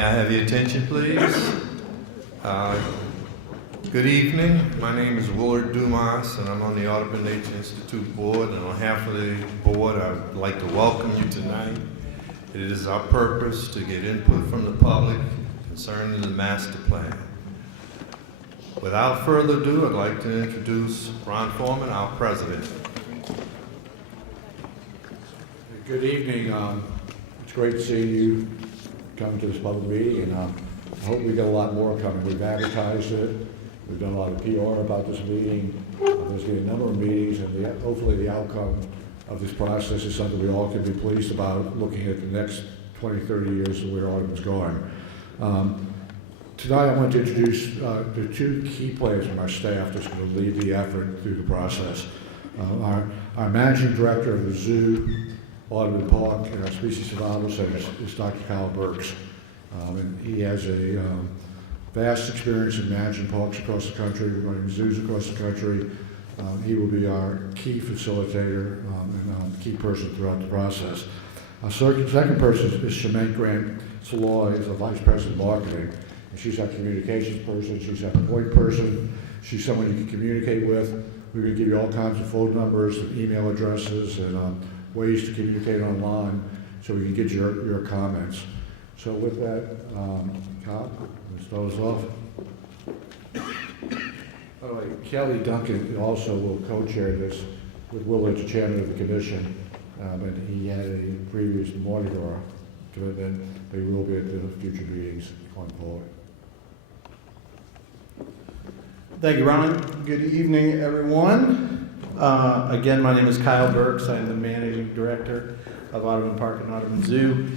May I have your attention, please? Good evening. My name is Willard Dumas, and I'm on the Audubon Nature Institute board. And on behalf of the board, I'd like to welcome you tonight. It is our purpose to get input from the public concerning the master plan. Without further ado, I'd like to introduce Ron Foreman, our president. Good evening. It's great seeing you come to this public meeting, and I hope we get a lot more coming. We've advertised it. We've done a lot of PR about this meeting. There's going to be a number of meetings, and hopefully the outcome of this process is something we all can be pleased about, looking at the next 20, 30 years of where Audubon's going. Tonight I want to introduce the two key players from our staff that's going to lead the effort through the process. Our managing director of the zoo, Audubon Park, and our Species Survival Center is Dr. Kyle Burks. And he has a vast experience in managing parks across the country, running zoos across the country. He will be our key facilitator and key person throughout the process. Our second person is Shemaine Grant-Saloy, is the Vice President of Marketing. And she's our communications person, she's our point person, she's someone you can communicate with. We're going to give you all kinds of phone numbers and email addresses and ways to communicate online so we can get your comments. So with that, Kyle, let's start us off. By the way, Kelly Duncan also will co-chair this with Willard, the chairman of the commission, and he had a previous Mardi Gras commitment, but he will be at the future meetings going forward. Thank you, Ron. Good evening, everyone. Again, my name is Kyle Burks. I'm the managing director of Audubon Park and Audubon Zoo.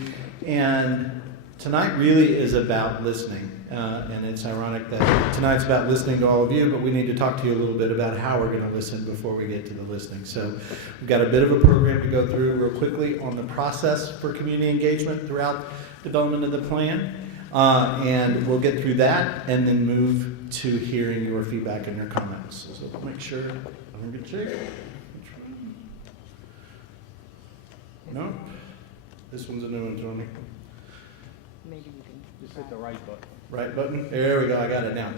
And tonight really is about listening. And it's ironic that tonight's about listening to all of you, but we need to talk to you a little bit about how we're going to listen before we get to the listening. So we've got a bit of a program to go through real quickly on the process for community engagement throughout development of the plan. And we'll get through that and then move to hearing your feedback and your comments. So make sure I'm in good shape. No? This one's a new one, Tony. Maybe you can just hit the right button. Right button? There we go, I got it now.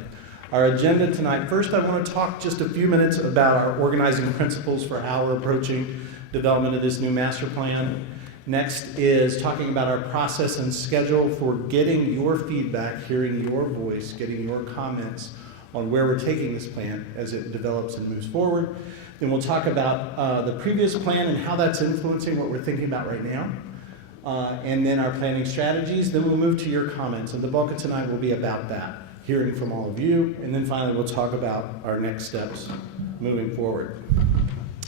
Our agenda tonight, first I want to talk just a few minutes about our organizing principles for how we're approaching development of this new master plan. Next is talking about our process and schedule for getting your feedback, hearing your voice, getting your comments on where we're taking this plan as it develops and moves forward. Then we'll talk about the previous plan and how that's influencing what we're thinking about right now. And then our planning strategies. Then we'll move to your comments. And the bulk of tonight will be about that, hearing from all of you. And then finally, we'll talk about our next steps moving forward.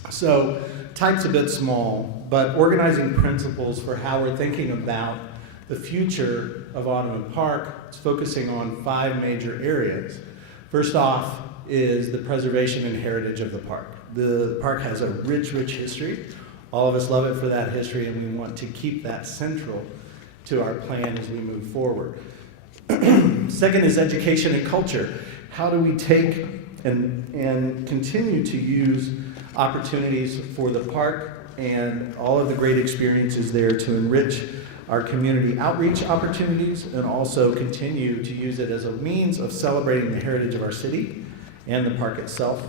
So, type's a bit small, but organizing principles for how we're thinking about the future of Audubon Park. It's focusing on 5 major areas. First off is the preservation and heritage of the park. The park has a rich, rich history. All of us love it for that history, and we want to keep that central to our plan as we move forward. Second is education and culture. How do we take and continue to use opportunities for the park and all of the great experiences there to enrich our community outreach opportunities and also continue to use it as a means of celebrating the heritage of our city and the park itself.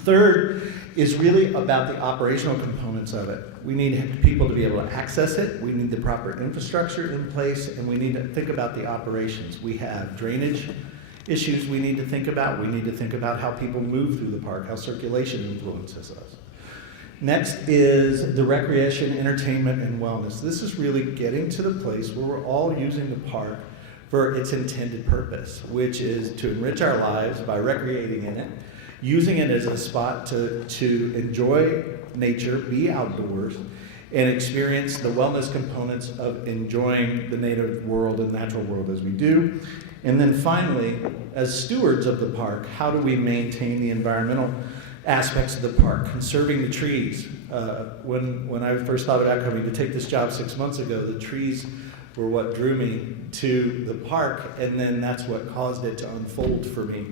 Third is really about the operational components of it. We need people to be able to access it, we need the proper infrastructure in place, and we need to think about the operations. We have drainage issues we need to think about. We need to think about how people move through the park, how circulation influences us. Next is the recreation, entertainment, and wellness. This is really getting to the place where we're all using the park for its intended purpose, which is to enrich our lives by recreating in it, using it as a spot to enjoy nature, be outdoors, and experience the wellness components of enjoying the native world and natural world as we do. And then finally, as stewards of the park, how do we maintain the environmental aspects of the park, conserving the trees? When I first thought about coming to take this job 6 months ago, the trees were what drew me to the park, and then that's what caused it to unfold for me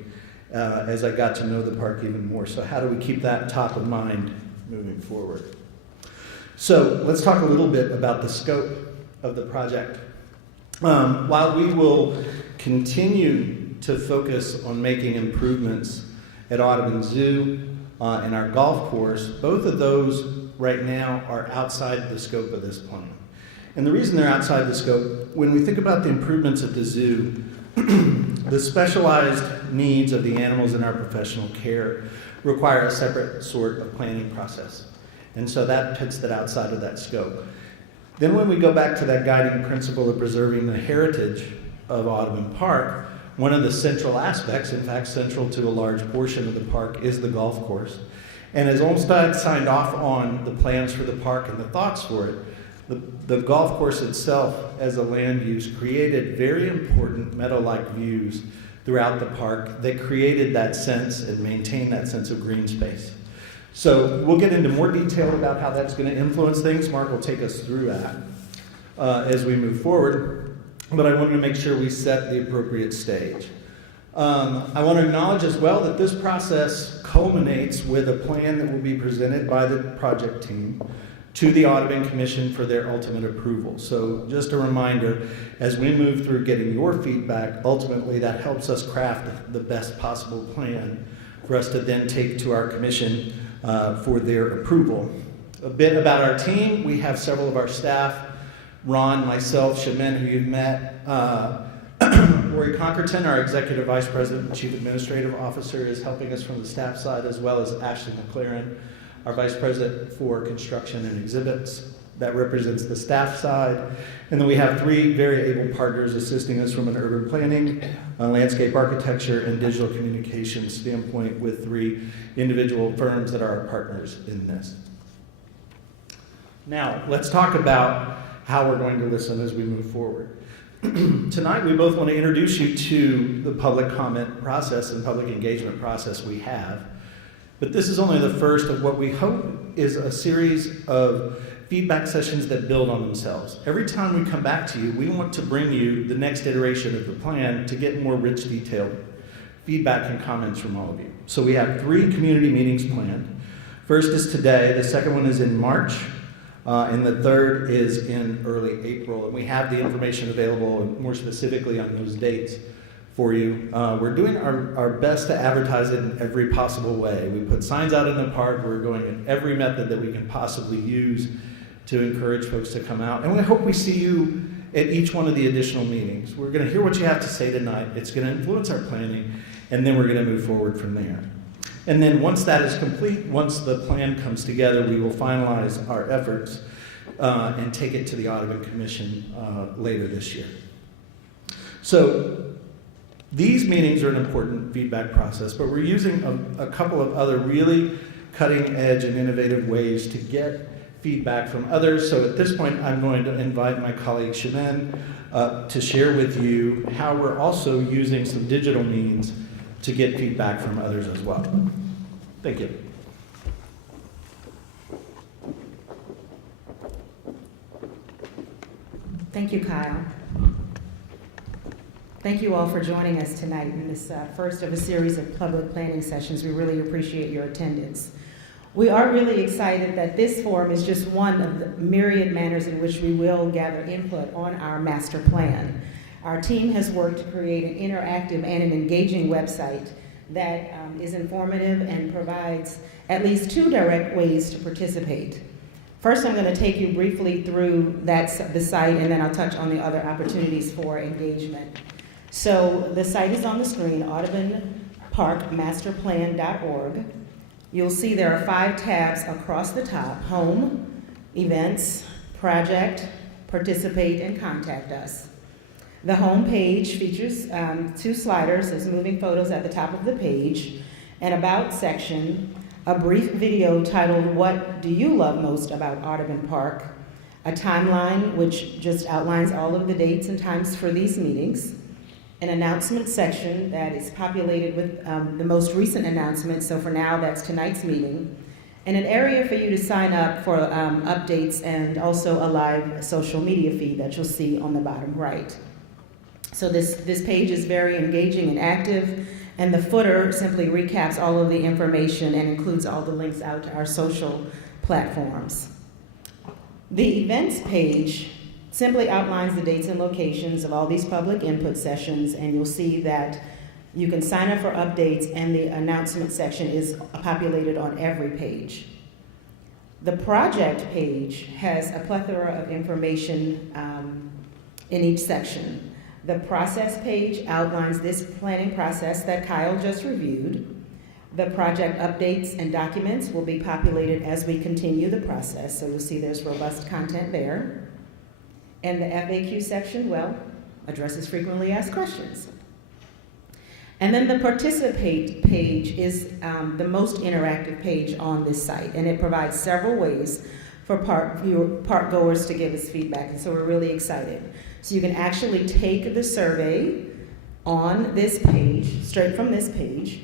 as I got to know the park even more. So how do we keep that top of mind moving forward? So let's talk a little bit about the scope of the project. While we will continue to focus on making improvements at Audubon Zoo and our golf course, both of those right now are outside the scope of this plan. And the reason they're outside the scope, when we think about the improvements at the zoo, the specialized needs of the animals in our professional care require a separate sort of planning process. And so that puts that outside of that scope. Then when we go back to that guiding principle of preserving the heritage of Audubon Park, one of the central aspects, in fact central to a large portion of the park, is the golf course. And as Olmsted signed off on the plans for the park and the thoughts for it, the golf course itself as a land use created very important meadow-like views throughout the park that created that sense and maintained that sense of green space. So we'll get into more detail about how that's going to influence things. Mark will take us through that as we move forward. But I wanted to make sure we set the appropriate stage. I want to acknowledge as well that this process culminates with a plan that will be presented by the project team to the Audubon Commission for their ultimate approval. So just a reminder, as we move through getting your feedback, ultimately that helps us craft the best possible plan for us to then take to our commission for their approval. A bit about our team. We have several of our staff, Ron, myself, Shaman, who you've met, Lori Conkerton, our Executive Vice President and Chief Administrative Officer, is helping us from the staff side, as well as Ashley McLaren, our Vice President for Construction and Exhibits. That represents the staff side. And then we have three very able partners assisting us from an urban planning, landscape architecture, and digital communications standpoint, with three individual firms that are our partners in this. Now, let's talk about how we're going to listen as we move forward. Tonight, we both want to introduce you to the public comment process and public engagement process we have. But this is only the first of what we hope is a series of feedback sessions that build on themselves. Every time we come back to you, we want to bring you the next iteration of the plan to get more rich, detailed feedback and comments from all of you. So we have 3 community meetings planned. First is today, the second one is in March, and the third is in early April. And we have the information available, more specifically on those dates, for you. We're doing our best to advertise it in every possible way. We put signs out in the park. We're going in every method that we can possibly use to encourage folks to come out. And we hope we see you at each one of the additional meetings. We're going to hear what you have to say tonight. It's going to influence our planning, and then we're going to move forward from there. And then once that is complete, once the plan comes together, we will finalize our efforts and take it to the Audubon Commission later this year. So these meetings are an important feedback process, but we're using a couple of other really cutting edge and innovative ways to get feedback from others. So at this point, I'm going to invite my colleague Shaman to share with you how we're also using some digital means to get feedback from others as well. Thank you. Thank you, Kyle. Thank you all for joining us tonight in this first of a series of public planning sessions. We really appreciate your attendance. We are really excited that this forum is just one of the myriad manners in which we will gather input on our master plan. Our team has worked to create an interactive and an engaging website that is informative and provides at least 2 direct ways to participate. First, I'm going to take you briefly through the site, and then I'll touch on the other opportunities for engagement. So the site is on the screen, audubonparkmasterplan.org. You'll see there are 5 tabs across the top: Home, Events, Project, Participate, and Contact Us. The home page features 2 sliders. There's moving photos at the top of the page, an About section, a brief video titled What Do You Love Most About Audubon Park, a timeline which just outlines all of the dates and times for these meetings, an announcement section that is populated with the most recent announcements, so for now that's tonight's meeting, and an area for you to sign up for updates, and also a live social media feed that you'll see on the bottom right. So this page is very engaging and active, and the footer simply recaps all of the information and includes all the links out to our social platforms. The events page simply outlines the dates and locations of all these public input sessions, and you'll see that you can sign up for updates, and the announcement section is populated on every page. The project page has a plethora of information in each section. The process page outlines this planning process that Kyle just reviewed. The project updates and documents will be populated as we continue the process, so you'll see there's robust content there. And the FAQ section, well, addresses frequently asked questions. And then the participate page is the most interactive page on this site, and it provides several ways for park goers to give us feedback, and so we're really excited. So you can actually take the survey on this page, straight from this page.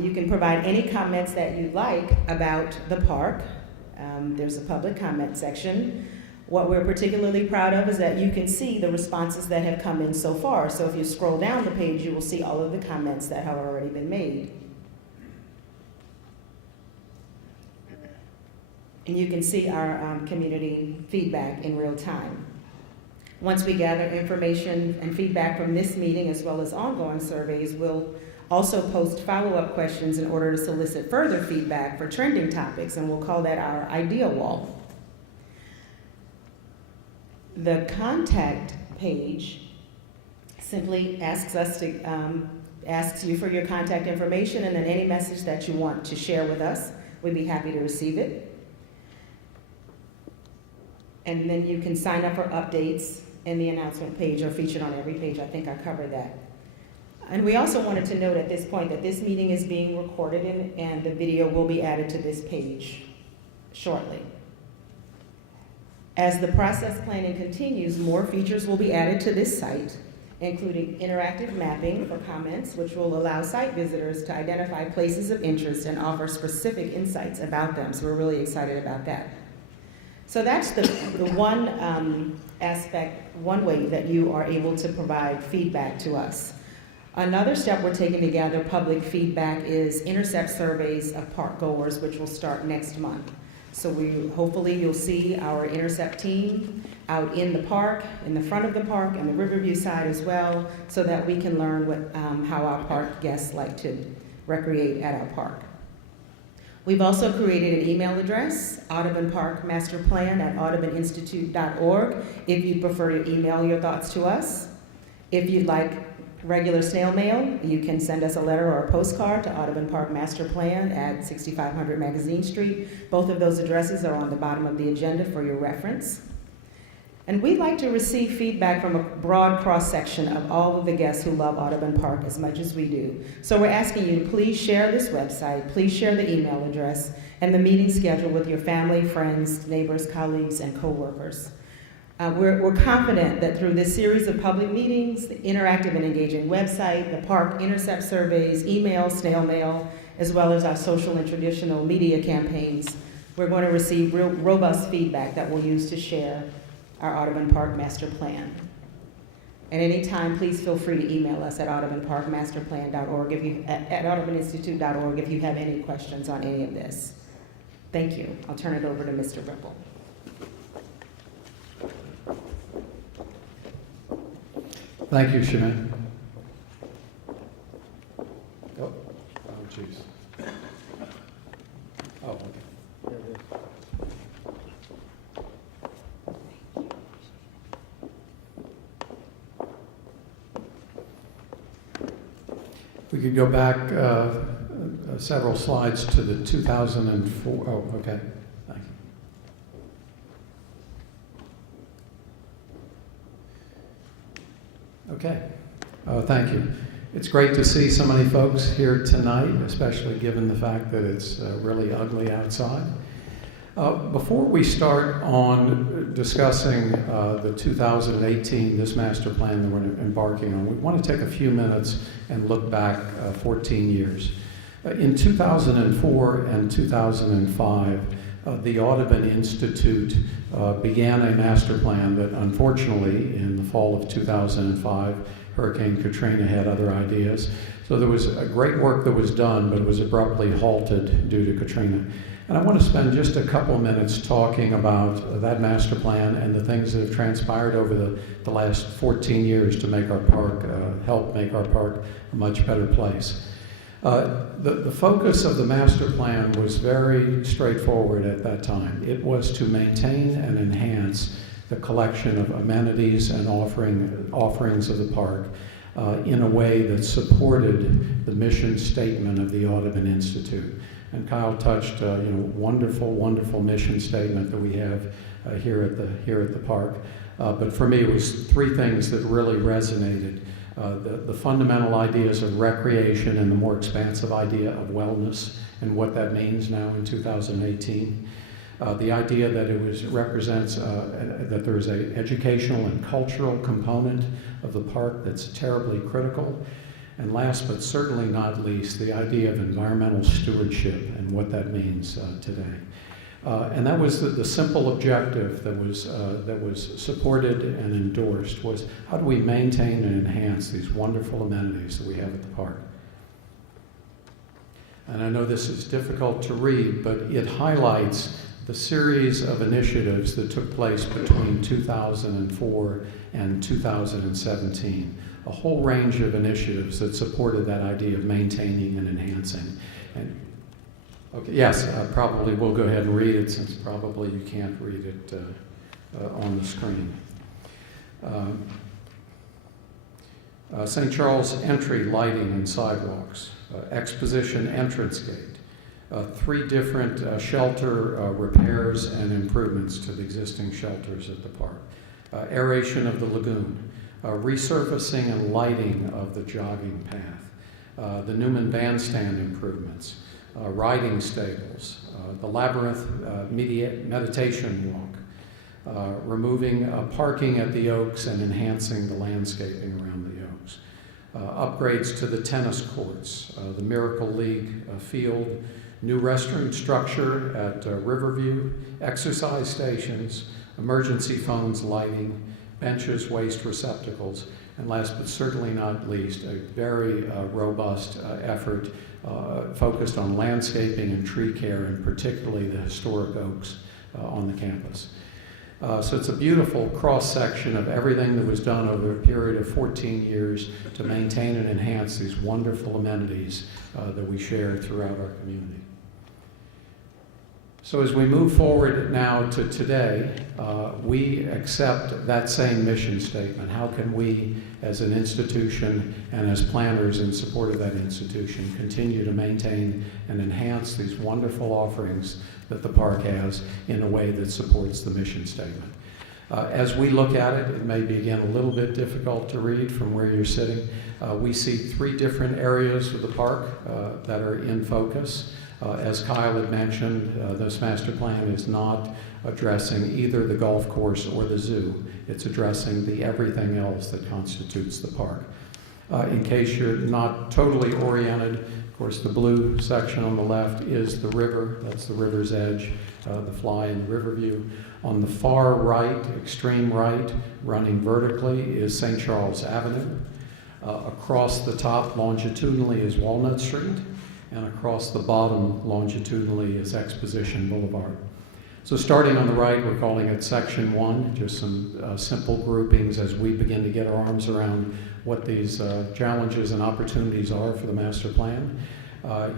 You can provide any comments that you'd like about the park. There's a public comment section. What we're particularly proud of is that you can see the responses that have come in so far. So if you scroll down the page, you will see all of the comments that have already been made. And you can see our community feedback in real time. Once we gather information and feedback from this meeting as well as ongoing surveys, we'll also post follow-up questions in order to solicit further feedback for trending topics, and we'll call that our idea wall. The contact page simply asks you for your contact information and then any message that you want to share with us. We'd be happy to receive it. And then you can sign up for updates, and the announcement page are featured on every page. I think I covered that. And we also wanted to note at this point that this meeting is being recorded and the video will be added to this page shortly. As the process planning continues, more features will be added to this site, including interactive mapping for comments, which will allow site visitors to identify places of interest and offer specific insights about them. So we're really excited about that. So that's the one aspect, one way that you are able to provide feedback to us. Another step we're taking to gather public feedback is intercept surveys of park goers, which will start next month. So hopefully you'll see our intercept team out in the park, in the front of the park, and the Riverview side as well, so that we can learn how our park guests like to recreate at our park. We've also created an email address, Audubon Park Master Plan at audubon.institute.org, if you'd prefer to email your thoughts to us. If you'd like regular snail mail, you can send us a letter or a postcard to Audubon Park Master Plan at 6500 Magazine Street. Both of those addresses are on the bottom of the agenda for your reference. And we'd like to receive feedback from a broad cross-section of all of the guests who love Audubon Park as much as we do. So we're asking you to please share this website, please share the email address, and the meeting schedule with your family, friends, neighbors, colleagues, and coworkers. We're confident that through this series of public meetings, the interactive and engaging website, the park intercept surveys, email, snail mail, as well as our social and traditional media campaigns, we're going to receive real robust feedback that we'll use to share our Audubon Park Master Plan. At any time, please feel free to email us at audubonparkmasterplan.org at auduboninstitute.org if you have any questions on any of this. Thank you. I'll turn it over to Mr. Ripple. Thank you, Shemin. Oh, jeez. Oh, okay. We could go back several slides to the 2004. Oh, okay. Thank you. Okay. Thank you. It's great to see so many folks here tonight, especially given the fact that it's really ugly outside. Before we start on discussing the 2018, this master plan that we're embarking on, we want to take a few minutes and look back 14 years. In 2004 and 2005, the Audubon Institute began a master plan that unfortunately in the fall of 2005, Hurricane Katrina had other ideas. So there was a great work that was done, but it was abruptly halted due to Katrina. And I want to spend just a couple of minutes talking about that master plan and the things that have transpired over the last 14 years to make our park, help make our park a much better place. The focus of the master plan was very straightforward at that time. It was to maintain and enhance the collection of amenities and offerings of the park in a way that supported the mission statement of the Audubon Institute. And Kyle touched, wonderful mission statement that we have here at the park. But for me, it was three things that really resonated. The fundamental ideas of recreation and the more expansive idea of wellness and what that means now in 2018. The idea that represents that there's an educational and cultural component of the park that's terribly critical. And last but certainly not least, the idea of environmental stewardship and what that means today. And that was the simple objective that was supported and endorsed was how do we maintain and enhance these wonderful amenities that we have at the park. And I know this is difficult to read, but it highlights the series of initiatives that took place between 2004 and 2017. A whole range of initiatives that supported that idea of maintaining and enhancing. And okay, yes, I probably will go ahead and read it since probably you can't read it on the screen. St. Charles entry lighting and sidewalks, exposition entrance gate, 3 different shelter repairs and improvements to the existing shelters at the park, aeration of the lagoon, resurfacing and lighting of the jogging path, the Newman Bandstand improvements, riding stables, the Labyrinth meditation walk, removing parking at the Oaks and enhancing the landscaping around the Oaks, upgrades to the tennis courts, the Miracle League field, new restroom structure at Riverview, exercise stations, emergency phones lighting, benches, waste receptacles, and last but certainly not least, a very robust effort focused on landscaping and tree care, and particularly the historic oaks on the campus. So it's a beautiful cross-section of everything that was done over a period of 14 years to maintain and enhance these wonderful amenities that we share throughout our community. So as we move forward now to today, we accept that same mission statement. How can we, as an institution and as planners in support of that institution, continue to maintain and enhance these wonderful offerings that the park has in a way that supports the mission statement? As we look at it, it may be, again, a little bit difficult to read from where you're sitting. We see 3 different areas of the park that are in focus. As Kyle had mentioned, this master plan is not addressing either the golf course or the zoo. It's addressing the everything else that constitutes the park. In case you're not totally oriented, of course, the blue section on the left is the river. That's the river's edge, the fly in the Riverview. On the far right, extreme right, running vertically, is St. Charles Avenue. Across the top longitudinally is Walnut Street. And across the bottom longitudinally is Exposition Boulevard. So starting on the right, we're calling it Section 1, just some simple groupings as we begin to get our arms around what these challenges and opportunities are for the master plan,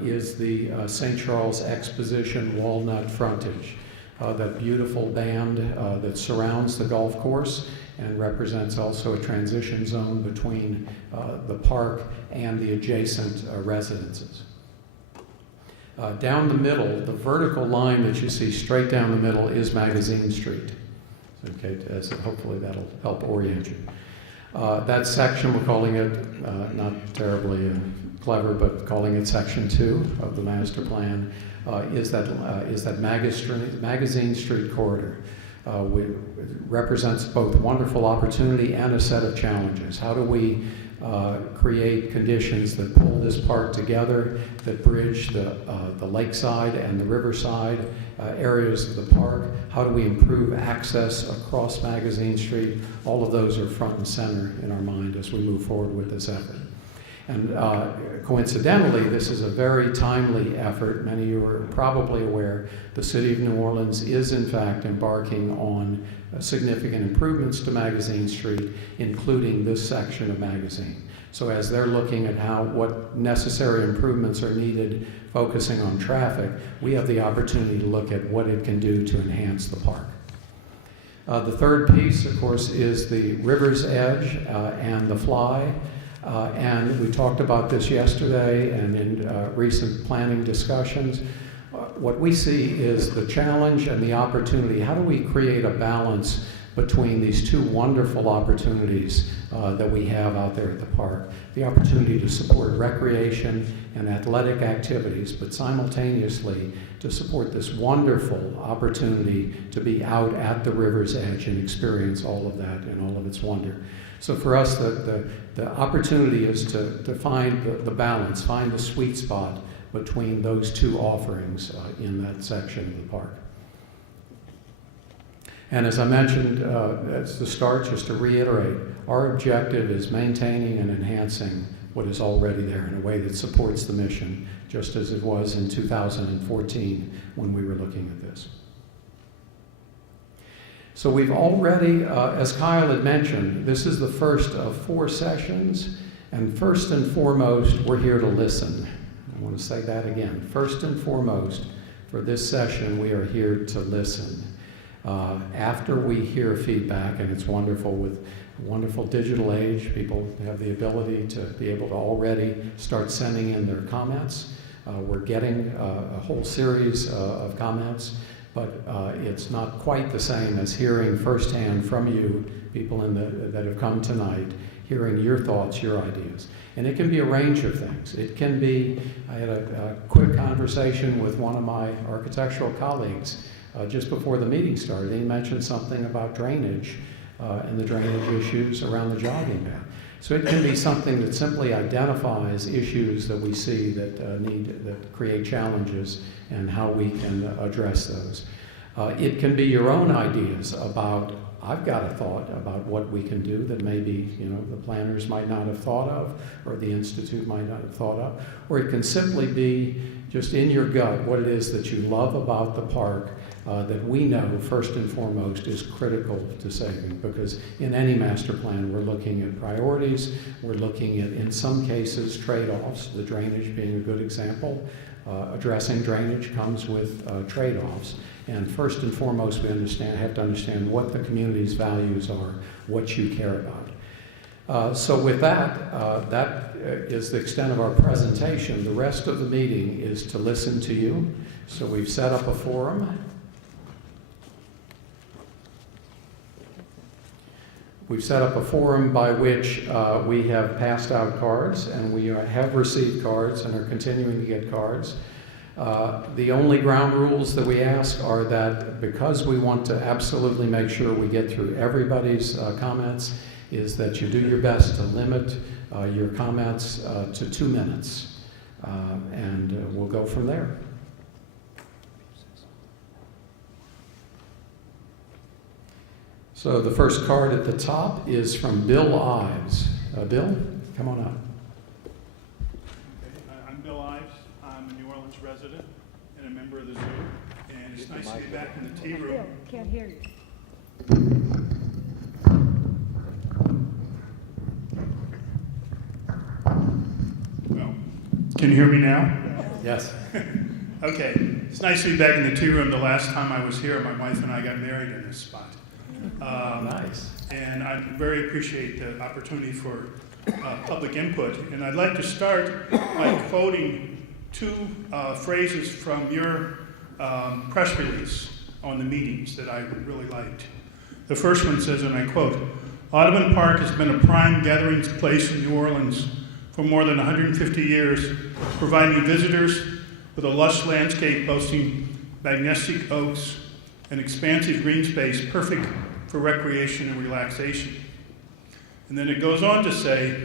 is the St. Charles Exposition Walnut frontage, that beautiful band that surrounds the golf course and represents also a transition zone between the park and the adjacent residences. Down the middle, the vertical line that you see straight down the middle is Magazine Street. Okay, so hopefully that'll help orient you. That section, we're calling it, not terribly clever, but calling it Section 2 of the master plan, is that Magazine Street corridor. It represents both wonderful opportunity and a set of challenges. How do we create conditions that pull this park together, that bridge the lakeside and the riverside areas of the park? How do we improve access across Magazine Street? All of those are front and center in our mind as we move forward with this effort. And coincidentally, this is a very timely effort. Many of you are probably aware the City of New Orleans is in fact embarking on significant improvements to Magazine Street, including this section of Magazine. So as they're looking at what necessary improvements are needed, focusing on traffic, we have the opportunity to look at what it can do to enhance the park. The third piece, of course, is the river's edge and the fly. And we talked about this yesterday and in recent planning discussions. What we see is the challenge and the opportunity. How do we create a balance between these two wonderful opportunities that we have out there at the park? The opportunity to support recreation and athletic activities, but simultaneously to support this wonderful opportunity to be out at the river's edge and experience all of that and all of its wonder. So for us, the opportunity is to find the balance, find the sweet spot between those two offerings in that section of the park. And as I mentioned at the start, just to reiterate, our objective is maintaining and enhancing what is already there in a way that supports the mission, just as it was in 2014 when we were looking at this. So we've already, as Kyle had mentioned, this is the first of 4 sessions, and first and foremost, we're here to listen. I want to say that again. First and foremost, for this session, we are here to listen. After we hear feedback, and it's wonderful with a wonderful digital age, people have the ability to be able to already start sending in their comments. We're getting a whole series of comments, but it's not quite the same as hearing firsthand from you, people that have come tonight, hearing your thoughts, your ideas. And it can be a range of things. It can be, I had a quick conversation with one of my architectural colleagues just before the meeting started. He mentioned something about drainage and the drainage issues around the jogging path. So it can be something that simply identifies issues that we see that create challenges and how we can address those. It can be your own ideas about, I've got a thought about what we can do that maybe the planners might not have thought of, or the Institute might not have thought of. Or it can simply be just in your gut what it is that you love about the park that we know first and foremost is critical to saving, because in any master plan we're looking at priorities, we're looking at, in some cases, trade-offs, the drainage being a good example. Addressing drainage comes with trade-offs, and first and foremost we have to understand what the community's values are, what you care about. So with that, that is the extent of our presentation. The rest of the meeting is to listen to you. So we've set up a forum. We've set up a forum by which we have passed out cards, and we have received cards and are continuing to get cards. The only ground rules that we ask are that, because we want to absolutely make sure we get through everybody's comments, is that you do your best to limit your comments to 2 minutes, and we'll go from there. So the first card at the top is from Bill Ives. Bill, come on up. Okay, I'm Bill Ives. I'm a New Orleans resident and a member of the zoo. And it's nice to be back in the tea room. Bill, can't hear you. Well, can you hear me now? Yes. Okay, it's nice to be back in the tea room. The last time I was here, my wife and I got married in this spot. Nice. And I very appreciate the opportunity for public input. And I'd like to start by quoting 2 phrases from your press release on the meetings that I really liked. The first one says, and I quote, "Audubon Park has been a prime gathering place in New Orleans for more than 150 years, providing visitors with a lush landscape boasting magnificent oaks and expansive green space perfect for recreation and relaxation." And then it goes on to say,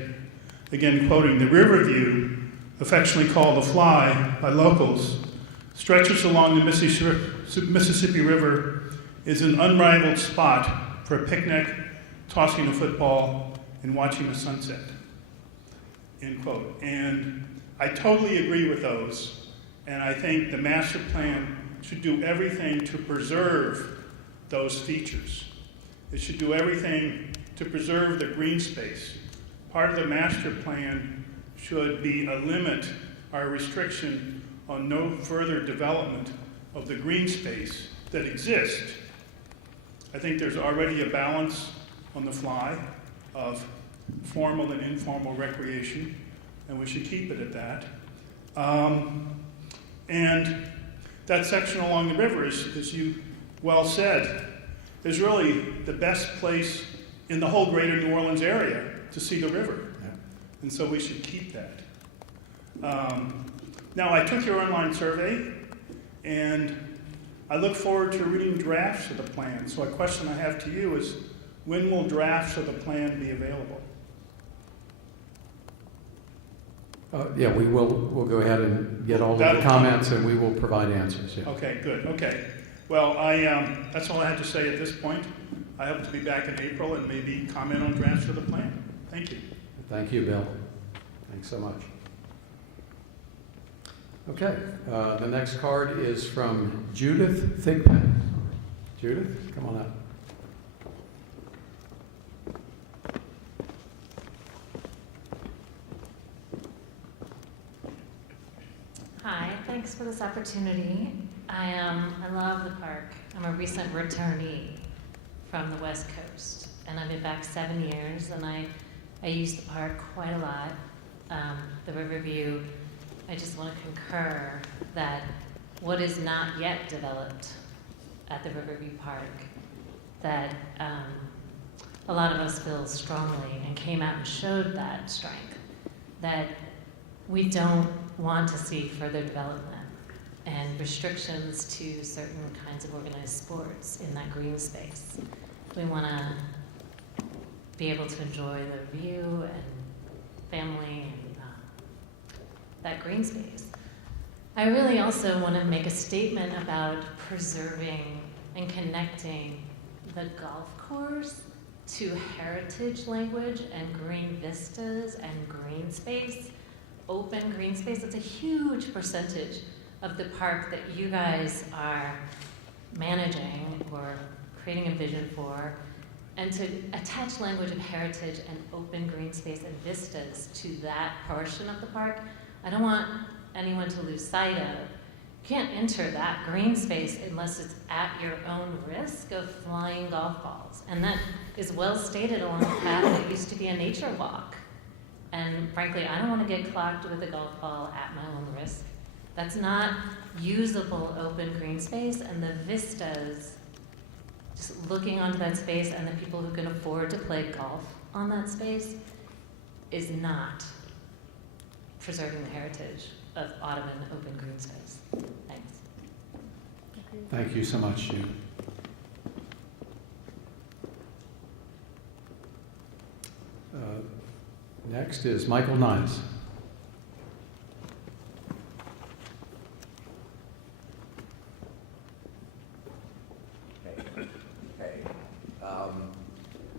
again quoting, "The river view, affectionately called the Fly by locals, stretches along the Mississippi River, is an unrivaled spot for a picnic, tossing a football, and watching the sunset." end quote. And I totally agree with those. And I think the master plan should do everything to preserve those features. It should do everything to preserve the green space. Part of the master plan should be a limit or restriction on no further development of the green space that exists. I think there's already a balance on the fly of formal and informal recreation, and we should keep it at that. And that section along the river, as you well said, is really the best place in the whole greater New Orleans area to see the river. Yeah. And so we should keep that. Now, I took your online survey, and I look forward to reading drafts of the plan. So a question I have to you is, when will drafts of the plan be available? Yeah, we'll go ahead and get all of the That'll comments, and we will provide answers, yeah. Okay, good, okay. Well, that's all I had to say at this point. I hope to be back in April and maybe comment on drafts of the plan. Thank you. Thank you, Bill. Thanks so much. Okay, the next card is from Judith Thigpen. Judith, come on up. Hi, thanks for this opportunity. I love the park. I'm a recent returnee from the West Coast, and I've been back 7 years, and I use the park quite a lot. The Riverview, I just want to concur that what is not yet developed at the Riverview Park, that a lot of us feel strongly and came out and showed that strength, that we don't want to see further development and restrictions to certain kinds of organized sports in that green space. We want to be able to enjoy the view and family and that green space. I really also want to make a statement about preserving and connecting the golf course to heritage language and green vistas and green space, open green space. It's a huge percentage of the park that you guys are managing or creating a vision for, and to attach language of heritage and open green space and vistas to that portion of the park. I don't want anyone to lose sight of. You can't enter that green space unless it's at your own risk of flying golf balls. And that is well stated along the path that used to be a nature walk. And frankly, I don't want to get clocked with a golf ball at my own risk. That's not usable open green space, and the vistas, just looking onto that space and the people who can afford to play golf on that space is not preserving the heritage of Audubon open green space. Thanks. Thank you so much, Jude. Next is Michael Niles.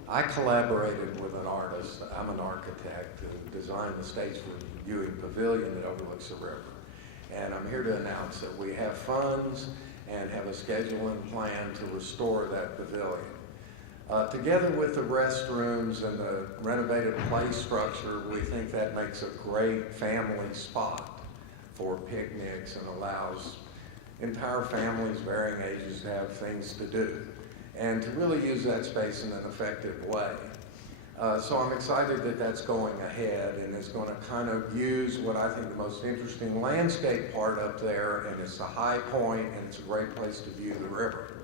I collaborated with an artist, I'm an architect, to design the stage viewing pavilion that overlooks the river. And I'm here to announce that we have funds and have a schedule and plan to restore that pavilion. Together with the restrooms and the renovated play structure, we think that makes a great family spot for picnics and allows entire families, varying ages, to have things to do and to really use that space in an effective way. So I'm excited that that's going ahead and is going to kind of use what I think the most interesting landscape part up there, and it's the high point and it's a great place to view the river.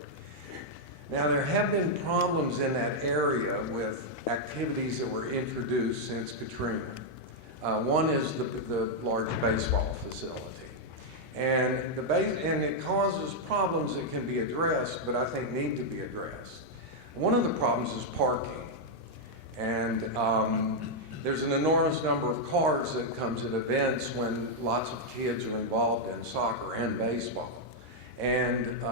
Now, there have been problems in that area with activities that were introduced since Katrina. One is the large baseball facility. And it causes problems that can be addressed, but I think need to be addressed. One of the problems is parking. And there's an enormous number of cars that comes at events when lots of kids are involved in soccer and baseball. And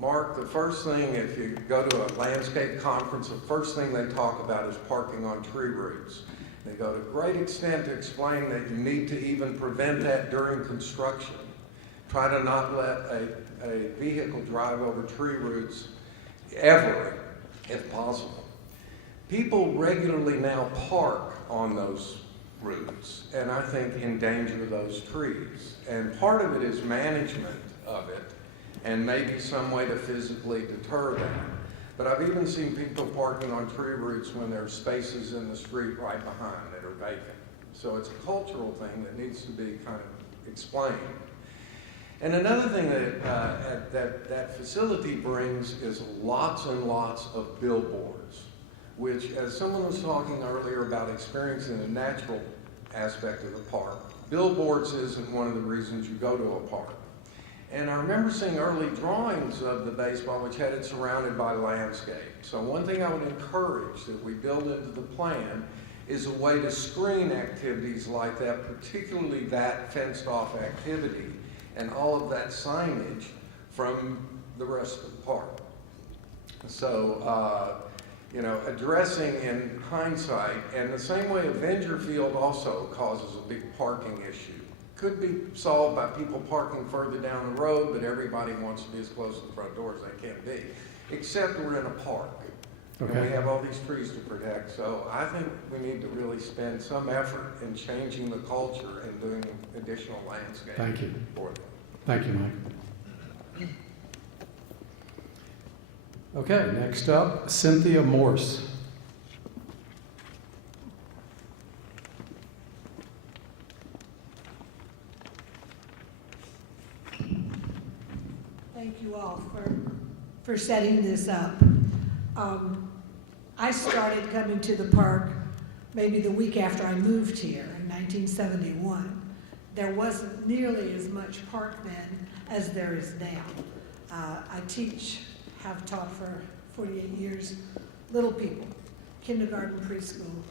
Mark, the first thing, if you go to a landscape conference, the first thing they talk about is parking on tree roots. They go to great extent to explain that you need to even prevent that during construction. Try to not let a vehicle drive over tree roots ever, if possible. People regularly now park on those roots, and I think endanger those trees. And part of it is management of it, and maybe some way to physically deter that. But I've even seen people parking on tree roots when there are spaces in the street right behind that are vacant. So it's a cultural thing that needs to be kind of explained. And another thing that facility brings is lots and lots of billboards, which, as someone was talking earlier about experiencing the natural aspect of the park, billboards isn't one of the reasons you go to a park. And I remember seeing early drawings of the baseball which had it surrounded by landscape. So one thing I would encourage that we build into the plan is a way to screen activities like that, particularly that fenced off activity and all of that signage from the rest of the park. So, addressing in hindsight, and the same way Avenger Field also causes a big parking issue. Could be solved by people parking further down the road, but everybody wants to be as close to the front door as they can be, except we're in a park. Okay. And we have all these trees to protect. So I think we need to really spend some effort in changing the culture and doing additional landscaping. Thank you. For them. Thank you, Mike. Okay, next up, Cynthia Morse. Thank you all for setting this up. I started coming to the park maybe the week after I moved here in 1971. There wasn't nearly as much park then as there is now. I have taught for 48 years, little people, kindergarten, preschool,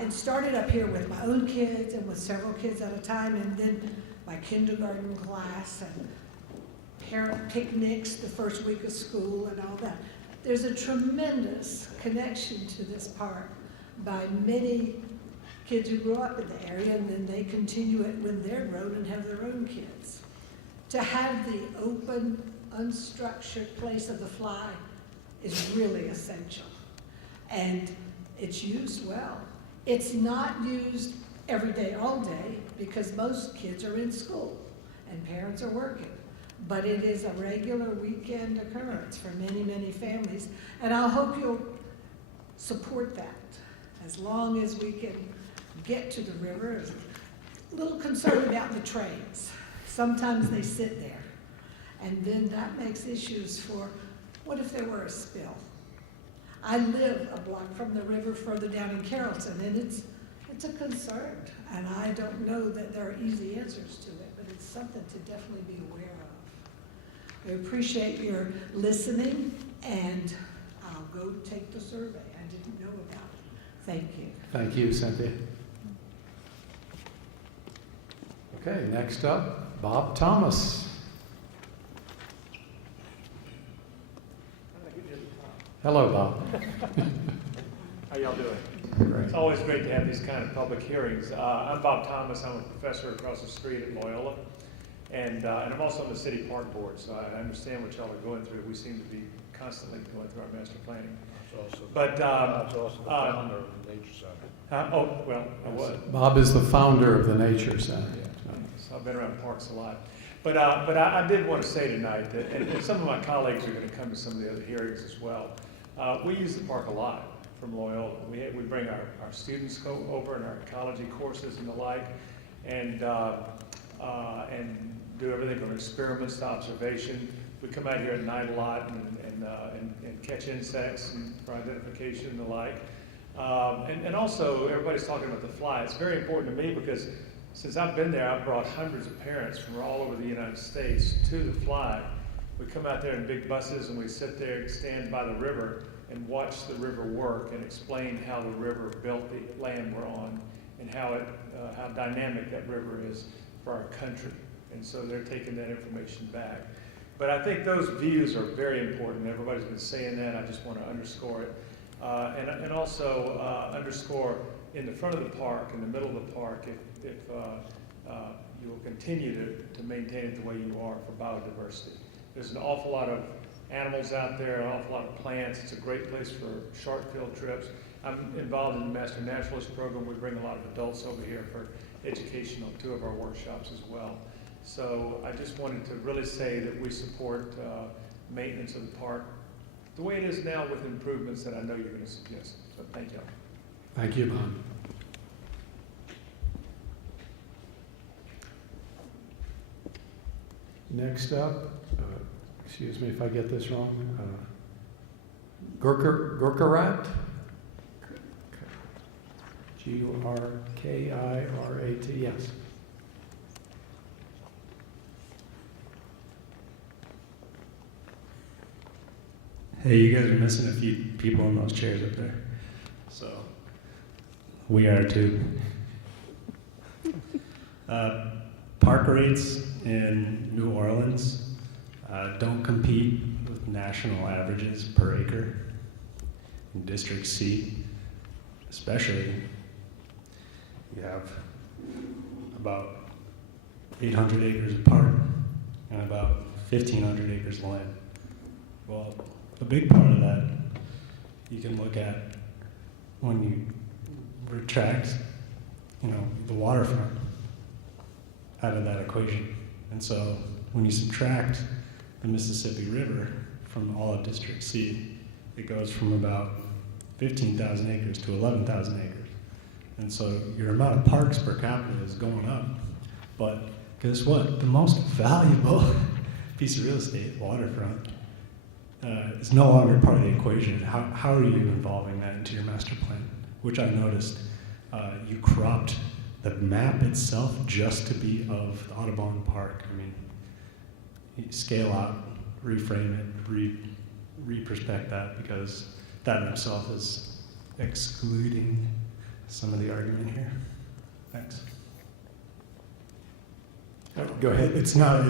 and started up here with my own kids and with several kids at a time, and then my kindergarten class and parent picnics the first week of school and all that. There's a tremendous connection to this park by many kids who grew up in the area, and then they continue it when they're grown and have their own kids. To have the open, unstructured place of the fly is really essential. And it's used well. It's not used every day, all day, because most kids are in school and parents are working. But it is a regular weekend occurrence for many, many families. And I hope you'll support that as long as we can get to the river. A little concerned about the trains. Sometimes they sit there. And then that makes issues for, what if there were a spill? I live a block from the river further down in Carrollton, and it's a concern. And I don't know that there are easy answers to it, but it's something to definitely be aware of. I appreciate your listening, and I'll go take the survey. I didn't know about it. Thank you. Thank you, Cynthia. Okay, next up, Bob Thomas. Hello, Bob. How y'all doing? Great. It's always great to have these kind of public hearings. I'm Bob Thomas. I'm a professor across the street at Loyola. And I'm also on the city park board, so I understand what y'all are going through. We seem to be constantly going through our master planning. That's also the founder of the Nature Center. I was. Bob is the founder of the Nature Center. So I've been around parks a lot. But I did want to say tonight that, and some of my colleagues are going to come to some of the other hearings as well. We use the park a lot from Loyola. We bring our students over in our ecology courses and the like, and do everything from experiments to observation. We come out here at night a lot and catch insects and for identification and the like. And also, everybody's talking about the fly. It's very important to me because since I've been there, I've brought hundreds of parents from all over the United States to the fly. We come out there in big buses and we sit there and stand by the river and watch the river work and explain how the river built the land we're on and how dynamic that river is for our country. And so they're taking that information back. But I think those views are very important. Everybody's been saying that. I just want to underscore it. And also underscore, in the front of the park, in the middle of the park, if you will continue to maintain it the way you are for biodiversity. There's an awful lot of animals out there, an awful lot of plants. It's a great place for short field trips. I'm involved in the Master Naturalist program. We bring a lot of adults over here for education on 2 of our workshops as well. So I just wanted to really say that we support maintenance of the park the way it is now with improvements that I know you're going to suggest. So thank you. Thank you, Bob. Next up, excuse me if I get this wrong, Gurkarat? Gurkirat, yes. Hey, you guys are missing a few people in those chairs up there. So, we are too. Park rates in New Orleans don't compete with national averages per acre. In District C, especially, you have about 800 acres of park and about 1,500 acres of land. Well, a big part of that you can look at when you retract, the waterfront out of that equation. And so when you subtract the Mississippi River from all of District C, it goes from about 15,000 acres to 11,000 acres. And so your amount of parks per capita is going up. But guess what? The most valuable piece of real estate, waterfront, is no longer part of the equation. How are you involving that into your master plan? Which I noticed you cropped the map itself just to be of the Audubon Park. I mean, you scale out, reframe it, re-perspect that, because that in itself is excluding some of the argument here. Thanks. Go ahead. It's not,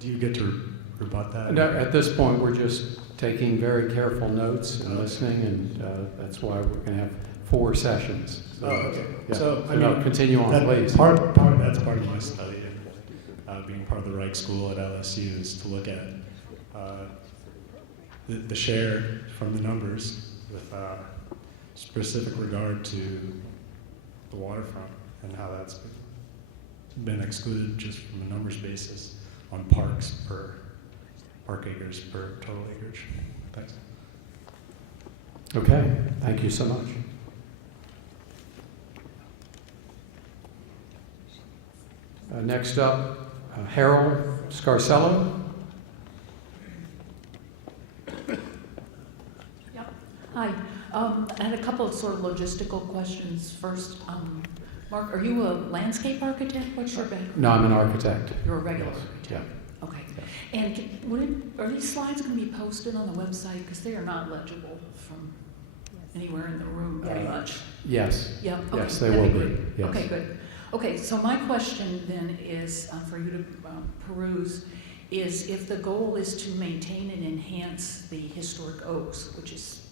do you get to rebut that? No, at this point, we're just taking very careful notes and listening, and that's why we're going to have 4 sessions. So, okay. Yeah. So, continue on, please. That's part of my study, being part of the Reich School at LSU, is to look at the share from the numbers with specific regard to the waterfront and how that's been excluded just from a numbers basis on parks per park acres per total acreage. Thanks. Okay, thank you so much. Next up, Harold Scarcello. Hi. I had a couple of sort of logistical questions. First, Mark, are you a landscape architect? What's your background? No, I'm an architect. You're a regular Yes. architect? Yeah. Okay. And are these slides going to be posted on the website? Because they are not legible from anywhere in the room very much. Yes. Yeah. Okay. Yes, they That'd will be be. great. Yes. Okay, good. Okay, so my question then is for you to peruse is if the goal is to maintain and enhance the historic oaks, which is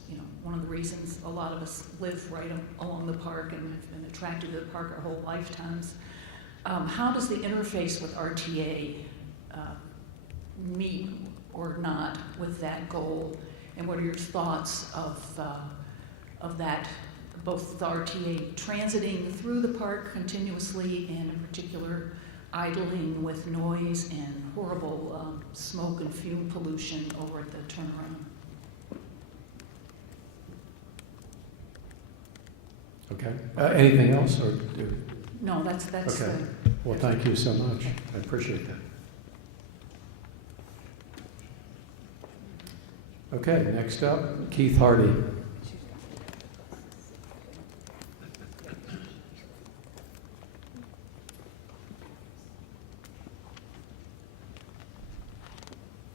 one of the reasons a lot of us live right along the park and have been attracted to the park our whole lifetimes. How does the interface with RTA meet or not with that goal? And what are your thoughts of that, both the RTA transiting through the park continuously and in particular idling with noise and horrible smoke and fume pollution over at the turnaround? Okay. Anything else? Or No, that's okay. Well, thank you so much. I appreciate that. Okay, next up, Keith Hardy.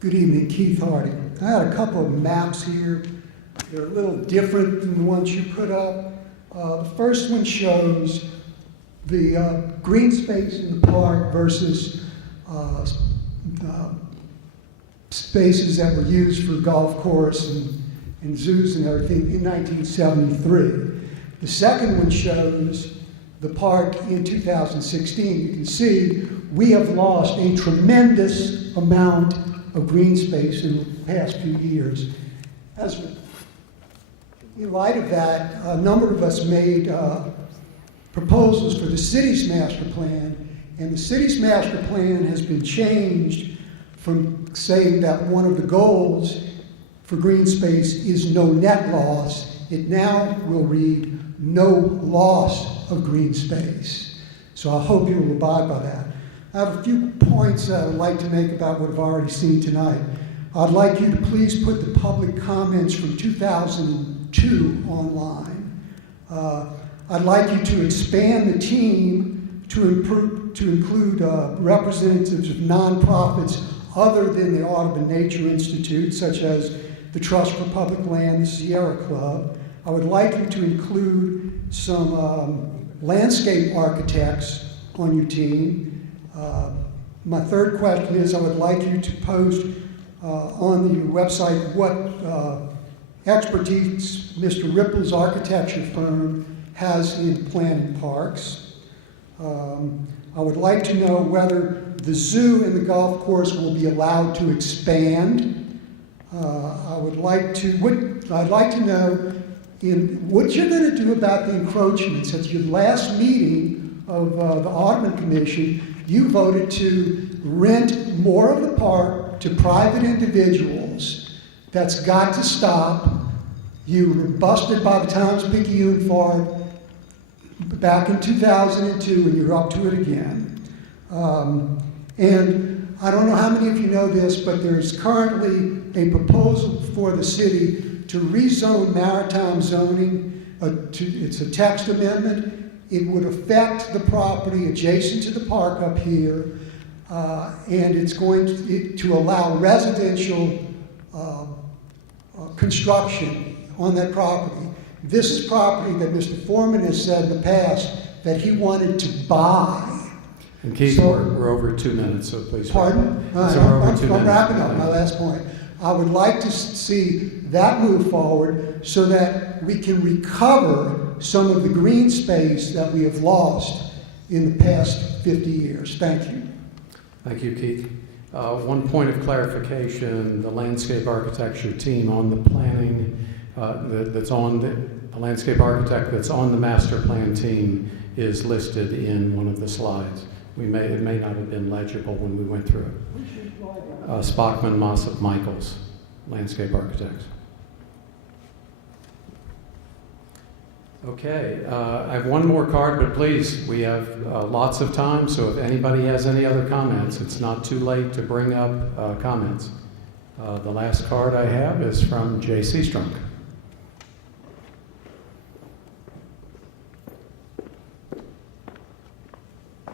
Good evening, Keith Hardy. I had a couple of maps here. They're a little different than the ones you put up. The first one shows the green space in the park versus spaces that were used for golf course and zoos and everything in 1973. The second one shows the park in 2016. You can see we have lost a tremendous amount of green space in the past few years. In light of that, a number of us made proposals for the city's master plan, and the city's master plan has been changed from saying that one of the goals for green space is no net loss. It now will read no loss of green space. So I hope you will abide by that. I have a few points that I would like to make about what I've already seen tonight. I'd like you to please put the public comments from 2002 online. I'd like you to expand the team to include representatives of nonprofits other than the Audubon Nature Institute, such as the Trust for Public Land, the Sierra Club. I would like you to include some landscape architects on your team. My third question is I would like you to post on the website what expertise Mr. Ripple's architecture firm has in planning parks. I would like to know whether the zoo and the golf course will be allowed to expand. I'd like to know what you're going to do about the encroachments. At your last meeting of the Audubon Commission, you voted to rent more of the park to private individuals. That's got to stop. You were busted by the Times-Picayune FARC back in 2002, and you're up to it again. And I don't know how many of you know this, but there's currently a proposal for the city to rezone maritime zoning. It's a text amendment. It would affect the property adjacent to the park up here, and it's going to allow residential construction on that property. This is property that Mr. Foreman has said in the past that he wanted to buy. And Keith, we're over 2 minutes, so please. Pardon? I'm wrapping up my last point. I would like to see that move forward so that we can recover some of the green space that we have lost in the past 50 years. Thank you. Thank you, Keith. One point of clarification, the landscape architecture team on the planning, that's on the landscape architect that's on the master plan team is listed in one of the slides. It may not have been legible when we went through it. Spockman, Mossop, Michaels, landscape architects. Okay, I have one more card, but please, we have lots of time, so if anybody has any other comments, it's not too late to bring up comments. The last card I have is from J.C. Strunk.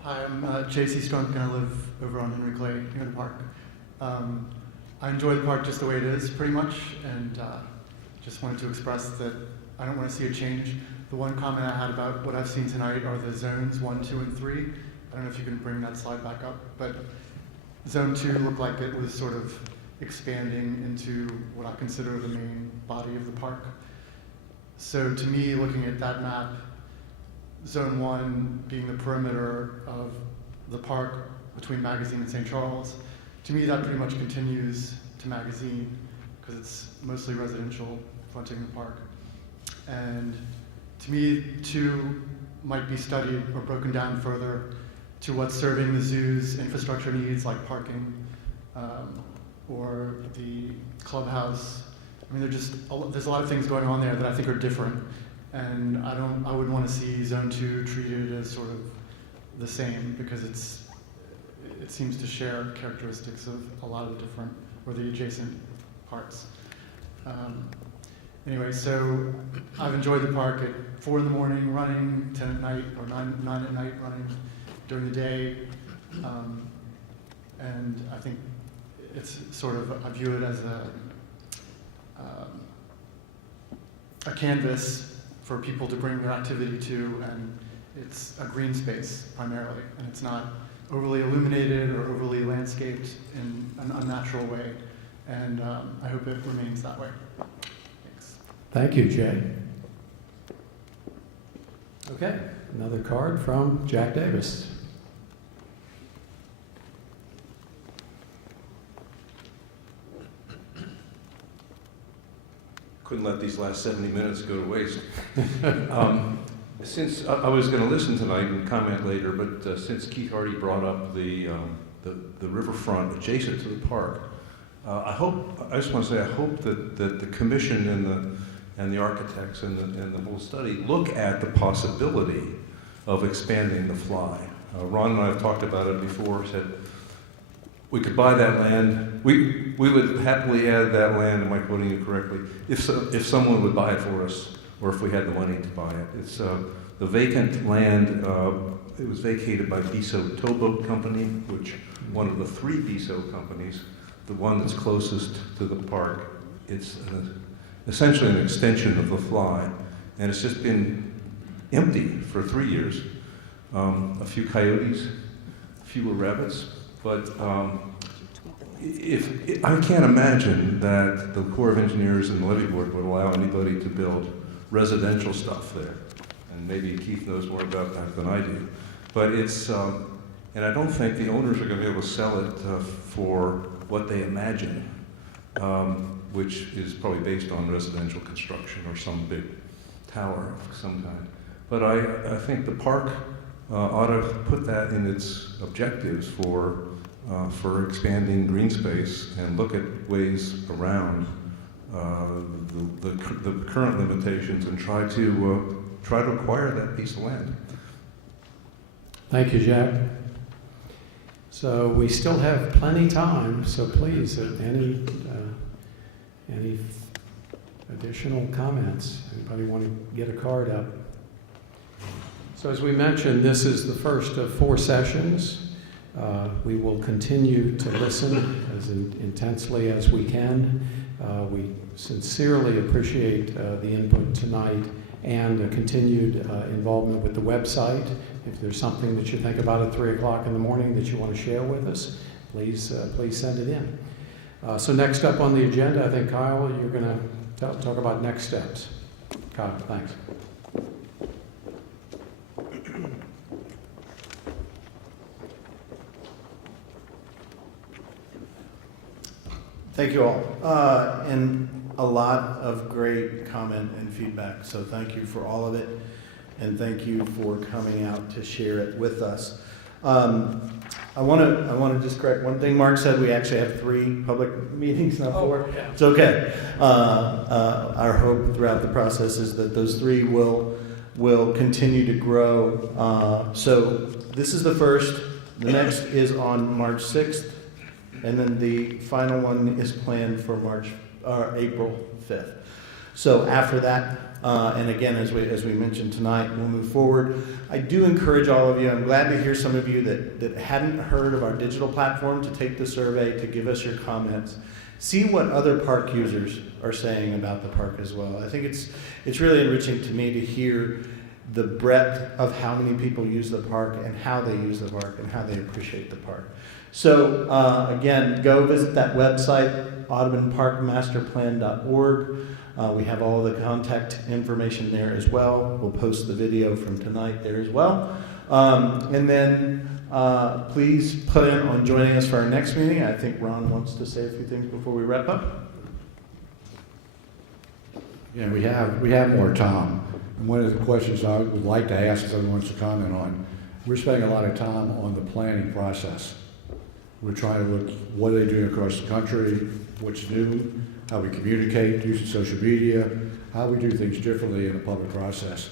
Hi, I'm J.C. Strunk, and I live over on Henry Clay near the park. I enjoy the park just the way it is, pretty much, and just wanted to express that I don't want to see a change. The one comment I had about what I've seen tonight are the zones 1, 2, and 3. I don't know if you can bring that slide back up, but zone 2 looked like it was sort of expanding into what I consider the main body of the park. So to me, looking at that map, zone 1 being the perimeter of the park between Magazine and St. Charles, to me that pretty much continues to Magazine because it's mostly residential fronting the park. And to me, 2 might be studied or broken down further to what's serving the zoo's infrastructure needs, like parking or the clubhouse. I mean, there's a lot of things going on there that I think are different, and I wouldn't want to see Zone 2 treated as sort of the same because it seems to share characteristics of a lot of the different or the adjacent parts. Anyway, so I've enjoyed the park at 4 in the morning running, 10 at night, or 9 at night running during the day. And I think it's sort of, I view it as a canvas for people to bring their activity to, and it's a green space primarily, and it's not overly illuminated or overly landscaped in an unnatural way. And I hope it remains that way. Thank you, Jay. Okay, another card from Jack Davis. Couldn't let these last 70 minutes go to waste. Since I was going to listen tonight and comment later, but since Keith Hardy brought up the riverfront adjacent to the park, I just want to say I hope that the commission and the architects and the whole study look at the possibility of expanding the fly. Ron and I have talked about it before. Said we could buy that land. We would happily add that land. Am I quoting you correctly? If someone would buy it for us, or if we had the money to buy it. It's the vacant land. It was vacated by Biso Towboat Company, which one of the 3 Biso companies, the one that's closest to the park. It's essentially an extension of the fly, and it's just been empty for 3 years. A few coyotes, fewer rabbits, but I can't imagine that the Corps of Engineers and the Levee Board would allow anybody to build residential stuff there. And maybe Keith knows more about that than I do. But it's, and I don't think the owners are going to be able to sell it for what they imagine, which is probably based on residential construction or some big tower of some kind. But I think the park ought to put that in its objectives for expanding green space and look at ways around the current limitations and try to acquire that piece of land. Thank you, Jack. So we still have plenty time, so please, any additional comments? Anybody want to get a card up? So as we mentioned, this is the first of 4 sessions. We will continue to listen as intensely as we can. We sincerely appreciate the input tonight and continued involvement with the website. If there's something that you think about at 3 o'clock in the morning that you want to share with us, please send it in. So next up on the agenda, I think, Kyle, you're going to talk about next steps. Kyle, thanks. Thank you all. And a lot of great comment and feedback, so thank you for all of it, and thank you for coming out to share it with us. I want to just correct one thing Mark said. We actually have 3 public meetings, not 4. Yeah. It's okay. Our hope throughout the process is that those 3 will continue to grow. So this is the first. The next is on March 6th. And then the final one is planned for April 5th. So after that, and again, as we mentioned tonight, we'll move forward. I do encourage all of you, I'm glad to hear some of you that hadn't heard of our digital platform, to take the survey, to give us your comments. See what other park users are saying about the park as well. I think it's really enriching to me to hear the breadth of how many people use the park and how they use the park and how they appreciate the park. So again, go visit that website, audubonparkmasterplan.org. We have all the contact information there as well. We'll post the video from tonight there as well. And then please plan on joining us for our next meeting. I think Ron wants to say a few things before we wrap up. Yeah, we have more time. And one of the questions I would like to ask, if everyone wants to comment on, we're spending a lot of time on the planning process. We're trying to look what are they doing across the country, what's new, how we communicate, using social media, how we do things differently in the public process.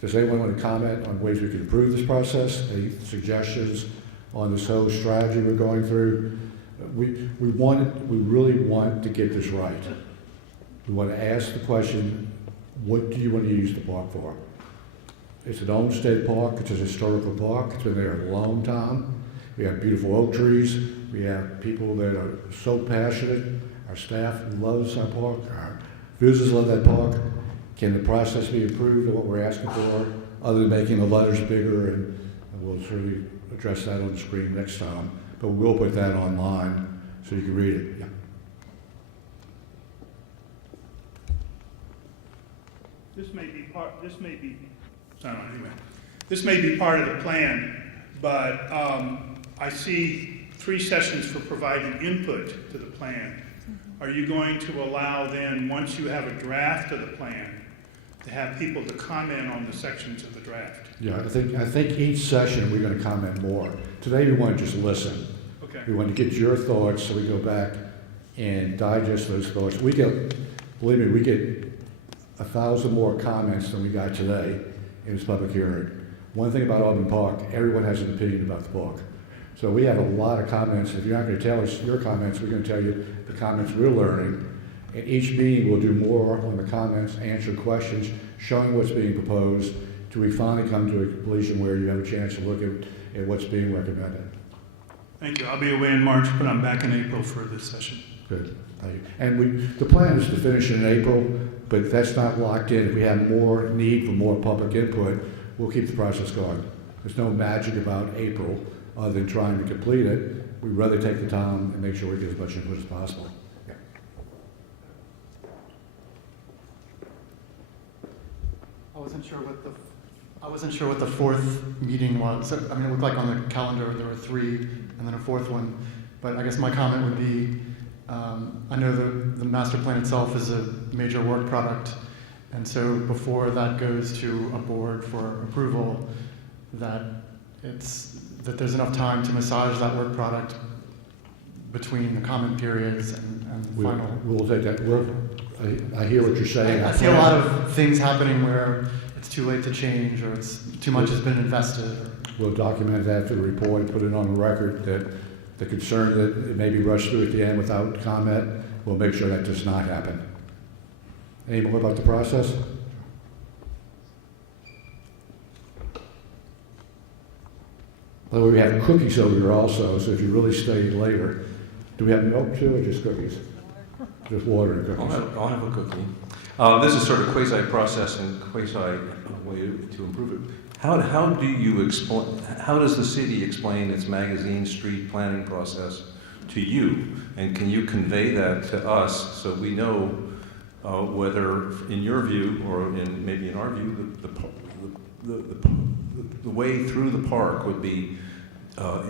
Does anyone want to comment on ways we can improve this process? Any suggestions on this whole strategy we're going through? We really want to get this right. We want to ask the question, what do you want to use the park for? It's an Olmsted Park, it's a historical park, it's been there a long time. We have beautiful oak trees, we have people that are so passionate, our staff loves our park, our visitors love that park. Can the process be improved of what we're asking for, other than making the letters bigger, and we'll certainly address that on the screen next time, but we'll put that online so you can read it. Yeah. I don't know, anyway. This may be part of the plan, but I see 3 sessions for providing input to the plan. Are you going to allow then, once you have a draft of the plan, to have people to comment on the sections of the draft? Yeah, I think each session we're going to comment more. Today we want to just listen. Okay. We want to get your thoughts, so we go back and digest those thoughts. We get, believe me, we get 1,000 more comments than we got today in this public hearing. One thing about Audubon Park, everyone has an opinion about the park. So we have a lot of comments. If you're not going to tell us your comments, we're going to tell you the comments we're learning. And each meeting we'll do more on the comments, answer questions, showing what's being proposed, till we finally come to a conclusion where you have a chance to look at what's being recommended. Thank you. I'll be away in March, but I'm back in April for this session. Good, thank you. And the plan is to finish in April, but that's not locked in. If we have more need for more public input, we'll keep the process going. There's no magic about April other than trying to complete it. We'd rather take the time and make sure we get as much input as possible. Yeah. I wasn't sure what the fourth meeting was. I mean, it looked like on the calendar there were 3 and then a fourth one. But I guess my comment would be, I know the master plan itself is a major work product, and so before that goes to a board for approval, that there's enough time to massage that work product between the comment periods and the final. We'll take that. I hear what you're saying. I see a lot of things happening where it's too late to change, or it's too much has been invested. We'll document that through the report and put it on the record that the concern that it may be rushed through at the end without comment, we'll make sure that does not happen. Any more about the process? By the way, we have cookies over here also, so if you really stay later, do we have milk too, or just cookies? Just water and cookies. I'll have a cookie. This is sort of quasi-process and quasi-way to improve it. How does the city explain its magazine street planning process to you? And can you convey that to us so we know whether, in your view, or maybe in our view, the way through the park would be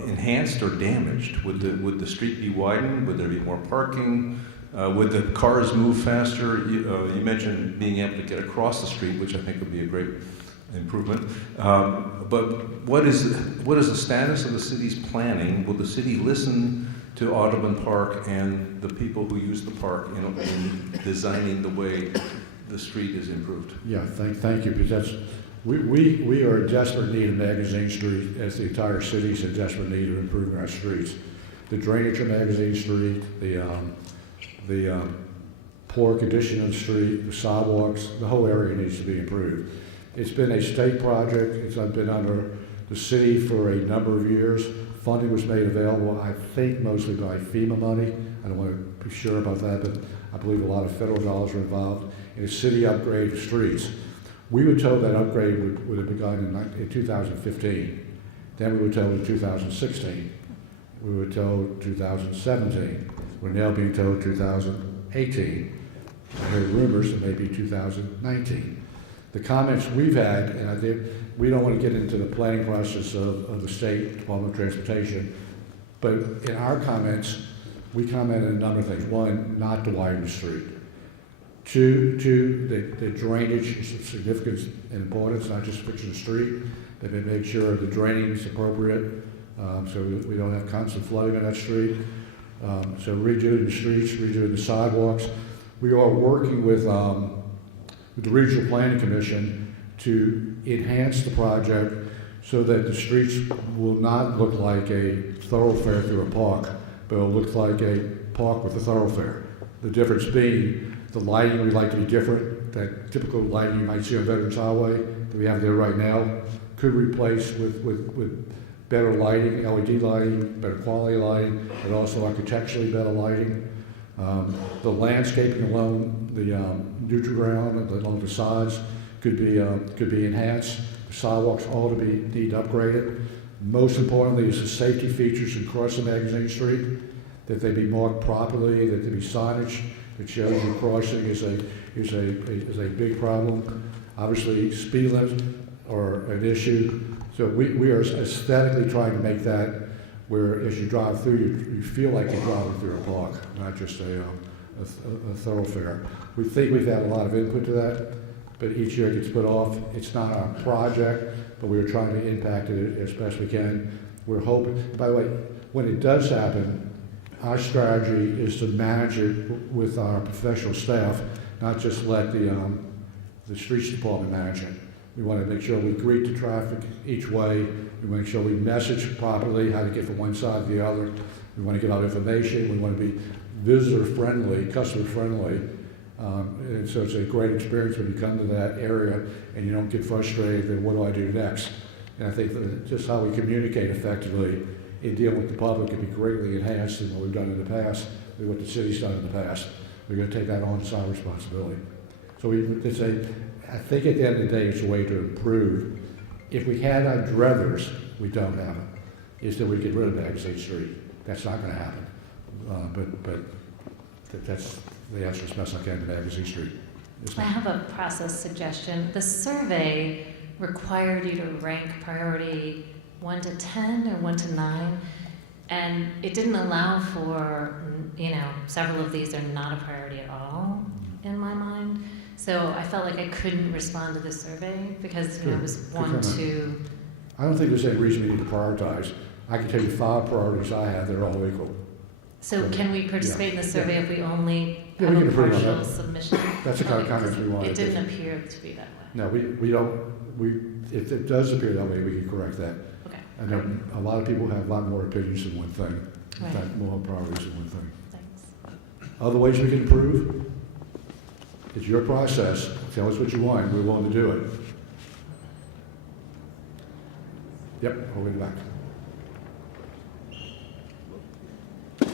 enhanced or damaged? Would the street be widened? Would there be more parking? Would the cars move faster? You mentioned being able to get across the street, which I think would be a great improvement. But what is the status of the city's planning? Will the city listen to Audubon Park and the people who use the park in designing the way the street is improved? Yeah, thank you, because we are in desperate need of Magazine Street, as the entire city's in desperate need of improving our streets. The drainage of Magazine Street, the poor condition of the street, the sidewalks, the whole area needs to be improved. It's been a state project. It's been under the city for a number of years. Funding was made available, I think, mostly by FEMA money. I don't want to be sure about that, but I believe a lot of federal dollars are involved in a city upgrade of streets. We were told that upgrade would have begun in 2015. Then we were told in 2016. We were told 2017. We're now being told 2018. I heard rumors it may be 2019. The comments we've had, and we don't want to get into the planning process of the State Department of Transportation, but in our comments, we commented a number of things. One, not to widen the street. Two, the drainage is of significance and importance, not just fixing the street, but they make sure the draining is appropriate, so we don't have constant flooding on that street. So redoing the streets, redoing the sidewalks. We are working with the Regional Planning Commission to enhance the project so that the streets will not look like a thoroughfare through a park, but it will look like a park with a thoroughfare. The difference being the lighting would like to be different. That typical lighting you might see on Veterans Highway that we have there right now could replace with better lighting, LED lighting, better quality lighting, and also architecturally better lighting. The landscaping along the neutral ground, along the sides, could be enhanced. The sidewalks all need upgraded. Most importantly is the safety features in crossing Magazine Street, that they be marked properly, that there be signage that shows you crossing is a big problem. Obviously, speed limits. are an issue. So we are aesthetically trying to make that where as you drive through, you feel like you're driving through a park, not just a thoroughfare. We think we've had a lot of input to that, but each year it gets put off. It's not our project, but we're trying to impact it as best we can. We're hoping, by the way, when it does happen, our strategy is to manage it with our professional staff, not just let the streets department manage it. We want to make sure we greet the traffic each way. We want to make sure we message properly how to get from one side to the other. We want to give out information. We want to be visitor-friendly, customer-friendly. And so it's a great experience when you come to that area and you don't get frustrated, then what do I do next? And I think that just how we communicate effectively in dealing with the public can be greatly enhanced in what we've done in the past, and what the city's done in the past. We're going to take that on as our responsibility. So I think at the end of the day, it's a way to improve. If we had our druthers, we don't have it, is that we get rid of Magazine Street. That's not going to happen. But that's the answer as best I can to Magazine Street. I have a process suggestion. The survey required you to rank priority 1 to 10 or 1 to 9, and it didn't allow for, several of these are not a priority at all in my mind. So I felt like I couldn't respond to the survey because it was 1, 2. I don't think there's any reason we need to prioritize. I can tell you 5 priorities I have, they're all equal. So can we participate in the survey if we only we have can a approve on partial that. submission? That's the kind of comments we want. It didn't appear to be that way. No, we don't, if it does appear that way, we can correct that. Okay. I know a lot of people have a lot more opinions than one thing. In Right. fact, more priorities than one thing. Thanks. Other ways we can improve? It's your process. Tell us what you want. We're willing to do it. Yep, over in the back. I'd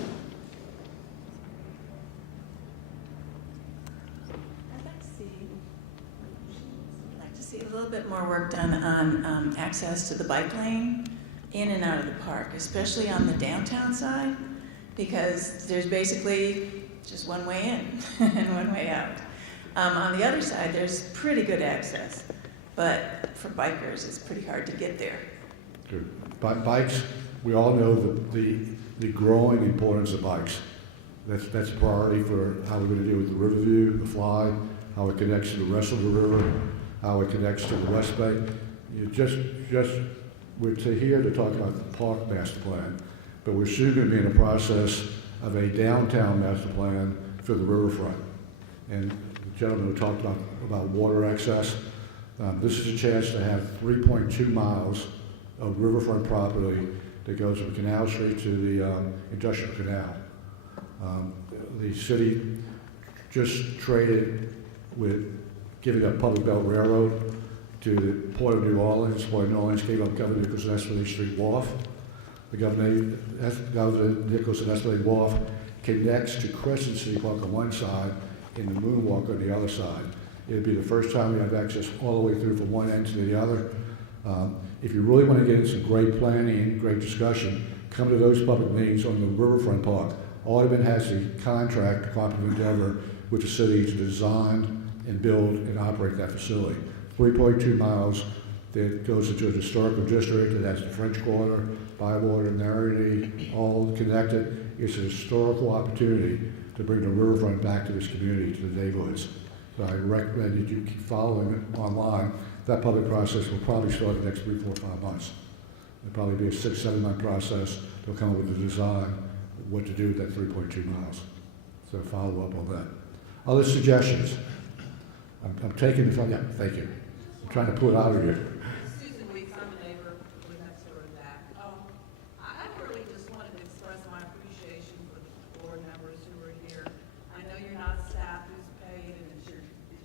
like to see a little bit more work done on access to the bike lane in and out of the park, especially on the downtown side, because there's basically just one way in and one way out. On the other side, there's pretty good access, but for bikers, it's pretty hard to get there. Good. Bikes, we all know the growing importance of bikes. That's a priority for how we're going to deal with the Riverview, the Fly, how it connects to the rest of the river, how it connects to the West Bay. We're here to talk about the park master plan, but we're soon going to be in the process of a downtown master plan for the riverfront. And the gentleman who talked about water access, this is a chance to have 3.2 miles of riverfront property that goes from Canal Street to the Industrial Canal. The city just traded with giving up Public Belt Railroad to the Port of New Orleans. Port of New Orleans gave up Governor Nichols and Esplanade Street Wharf. The Governor Nichols and Esplanade Wharf connects to Crescent City Park on one side and the Moonwalk on the other side. It'd be the first time we have access all the way through from one end to the other. If you really want to get into some great planning and great discussion, come to those public meetings on the Riverfront Park. Audubon has the contract, Department of Endeavor, with the city to design and build and operate that facility. 3.2 miles that goes into a historical district that has the French Quarter, Bywater, Narrity, all connected. It's a historical opportunity to bring the riverfront back to this community, to the neighborhoods. So I recommend that you keep following it online. That public process will probably start the next 3, 4, 5 months. It'll probably be a 6, 7 month process. They'll come up with a design, what to do with that 3.2 miles. So follow up on that. Other suggestions? I'm taking the, yeah, thank you. I'm trying to pull it out of you. Susan Weeks, I'm a neighbor, we next door to that. I really just wanted to express my appreciation for the board members who are here. I know you're not staff who's paid, and it's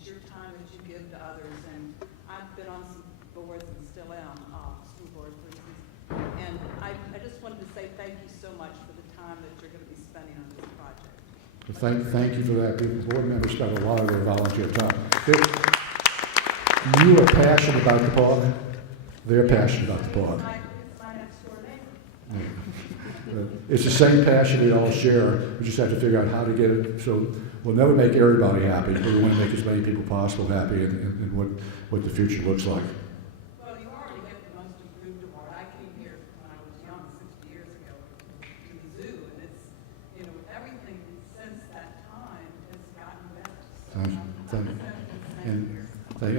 your time that you give to others. And I've been on some boards and still am, school board, for instance. And I just wanted to say thank you so much for the time that you're going to be spending on this project. Thank you for that. The board members spend a lot of their volunteer time. You are passionate about the park. They're passionate about the park. It's my next door neighbor. It's the same passion we all share. We just have to figure out how to get it. So we'll never make everybody happy, but we want to make as many people possible happy and what the future looks like. Well,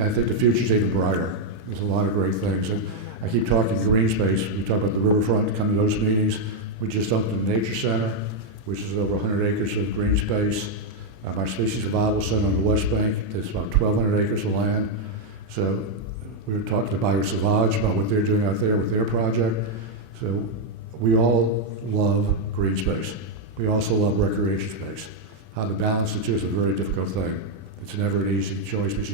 I think the future's even brighter. There's a lot of great things. And I keep talking green space. We talk about the riverfront, come to those meetings. We just opened the Nature Center, which is over 100 acres of green space. Our Species Survival Center on the West Bank, that's about 1,200 acres of land. So we were talking to Biosauvage about what they're doing out there with their project. So we all love green space. We also love recreation space. How to balance the two is a very difficult thing. It's never an easy choice, but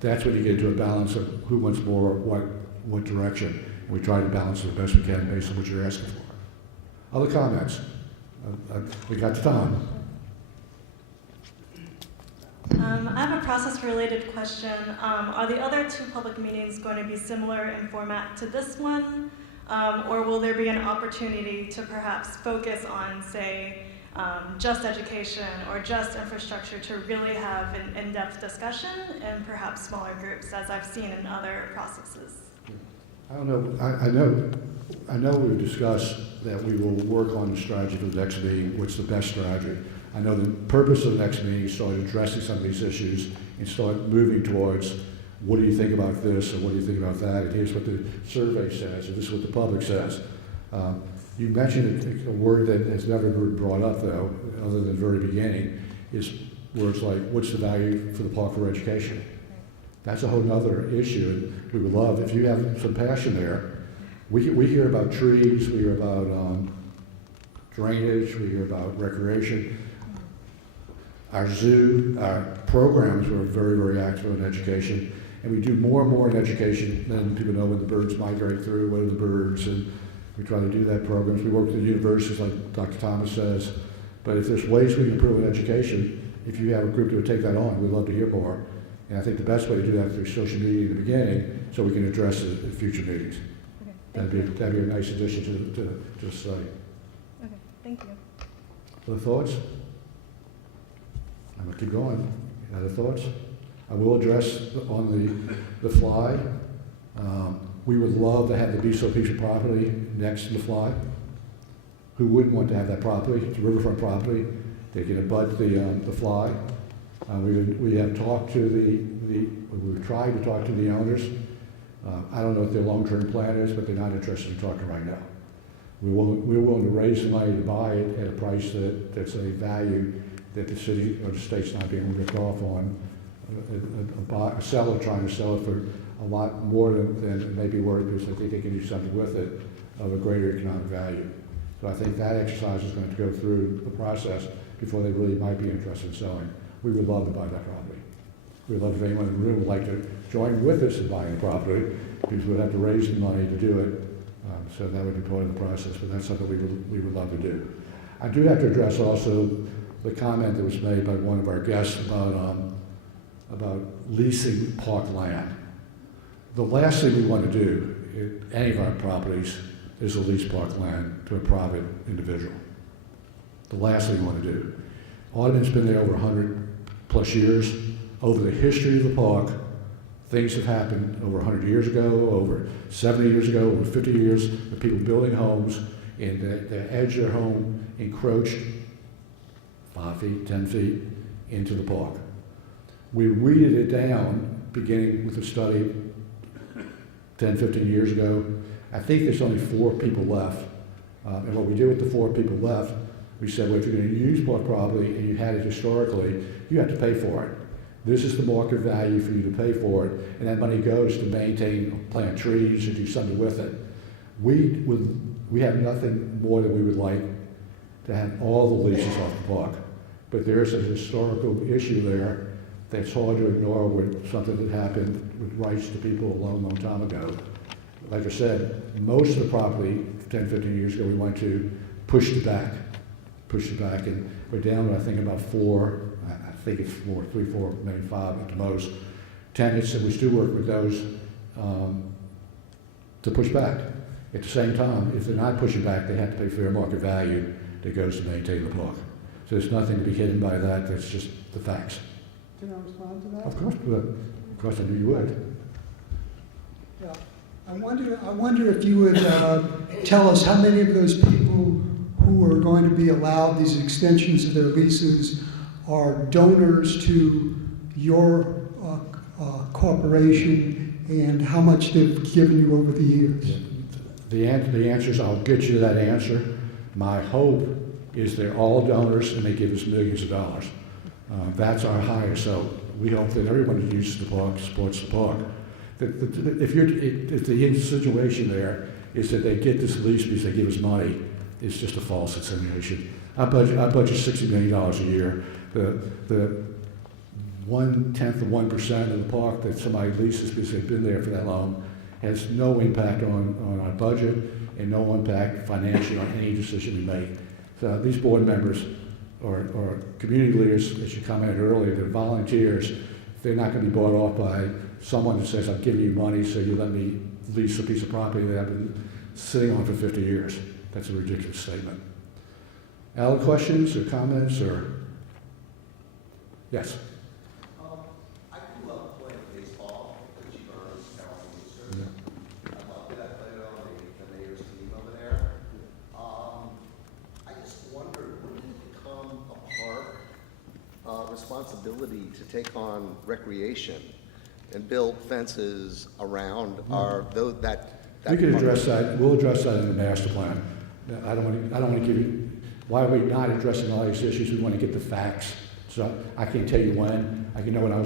that's when you get into a balance of who wants more, what direction. And we try to balance it the best we can based on what you're asking for. Other comments? We got Tom. I have a process-related question. Are the other two public meetings going to be similar in format to this one? Or will there be an opportunity to perhaps focus on, say, just education or just infrastructure to really have an in-depth discussion in perhaps smaller groups, as I've seen in other processes? I don't know. I know we've discussed that we will work on the strategy for the next meeting, what's the best strategy. I know the purpose of the next meeting is to start addressing some of these issues and start moving towards what do you think about this or what do you think about that, and here's what the survey says, or this is what the public says. You mentioned a word that has never been brought up, though, other than the very beginning, is words like, what's the value for the park for education? That's a whole other issue, and we would love, if you have some passion there, we hear about trees, we hear about drainage, we hear about recreation. Our zoo, our programs were very, very active in education, and we do more and more in education than people know when the birds migrate through, what are the birds, and we try to do that programs. We work with the universities, like Dr. Thomas says, but if there's ways we can improve in education, if you have a group that would take that on, we'd love to hear more. And I think the best way to do that is through social media in the beginning, so we can address it at future meetings. Okay, That'd be a nice addition to the site. Okay, thank you. Other thoughts? I'm gonna keep going. Other thoughts? I will address on the fly. We would love to have the Beso piece of property next to the fly. Who wouldn't want to have that property? It's a riverfront property. They can abut the fly. We have talked to we've tried to talk to the owners. I don't know what their long-term plan is, but they're not interested in talking right now. We're willing to raise the money to buy it at a price that's a value that the city or the state's not being ripped off on. A seller trying to sell it for a lot more than it may be worth, because I think they can do something with it of a greater economic value. So I think that exercise is going to go through the process before they really might be interested in selling. We would love to buy that property. We'd love if anyone in the room would like to join with us in buying the property, because we'd have to raise the money to do it. So that would be part of the process, but that's something we would love to do. I do have to address also the comment that was made by one of our guests about leasing park land. The last thing we want to do in any of our properties is to lease park land to a private individual. The last thing we want to do. Audubon's been there over 100 plus years. Over the history of the park, things have happened over 100 years ago, over 70 years ago, over 50 years, of people building homes, and the edge of their home encroached 5 feet, 10 feet into the park. We weeded it down, beginning with a study 10, 15 years ago. I think there's only 4 people left. And what we did with the 4 people left, we said, well, if you're going to use park property and you had it historically, you have to pay for it. This is the market value for you to pay for it, and that money goes to maintain, plant trees, and do something with it. We have nothing more than we would like to have all the leases off the park. But there is a historical issue there that's hard to ignore with something that happened with rights to people a long, long time ago. Like I said, most of the property 10, 15 years ago, we went to push it back, and we're down to, I think, about 4, I think it's 4, 3, 4, maybe 5 at the most, tenants, and we still work with those to push back. At the same time, if they're not pushing back, they have to pay fair market value that goes to maintain the park. So there's nothing to be hidden by that, that's just the facts. Can I respond to that? Of course I knew you would. Yeah. I wonder if you would tell us how many of those people who are going to be allowed these extensions of their leases are donors to your corporation and how much they've given you over the years? The answer is, I'll get you that answer. My hope is they're all donors and they give us millions of dollars. That's our hire. So we hope that everyone who uses the park supports the park. If the situation there is that they get this lease because they give us money, it's just a false insinuation. I budget $60 million a year. The 1/10 of 1% of the park that somebody leases because they've been there for that long has no impact on our budget and no impact financially on any decision we make. So these board members or community leaders, as you commented earlier, they're volunteers. They're not going to be bought off by someone that says, I'm giving you money so you let me lease a piece of property that I've been sitting on for 50 years. That's a ridiculous statement. Other questions or comments or? Yes. I grew up playing baseball at the Burns California. I loved it. I played on the Mayor's team over there. I just wondered, when did it become a park responsibility to take on recreation and build fences around that We can park? address that. We'll address that in the master plan. I don't want to give you. Why are we not addressing all these issues? We want to get the facts. So I can't tell you when. I can know when I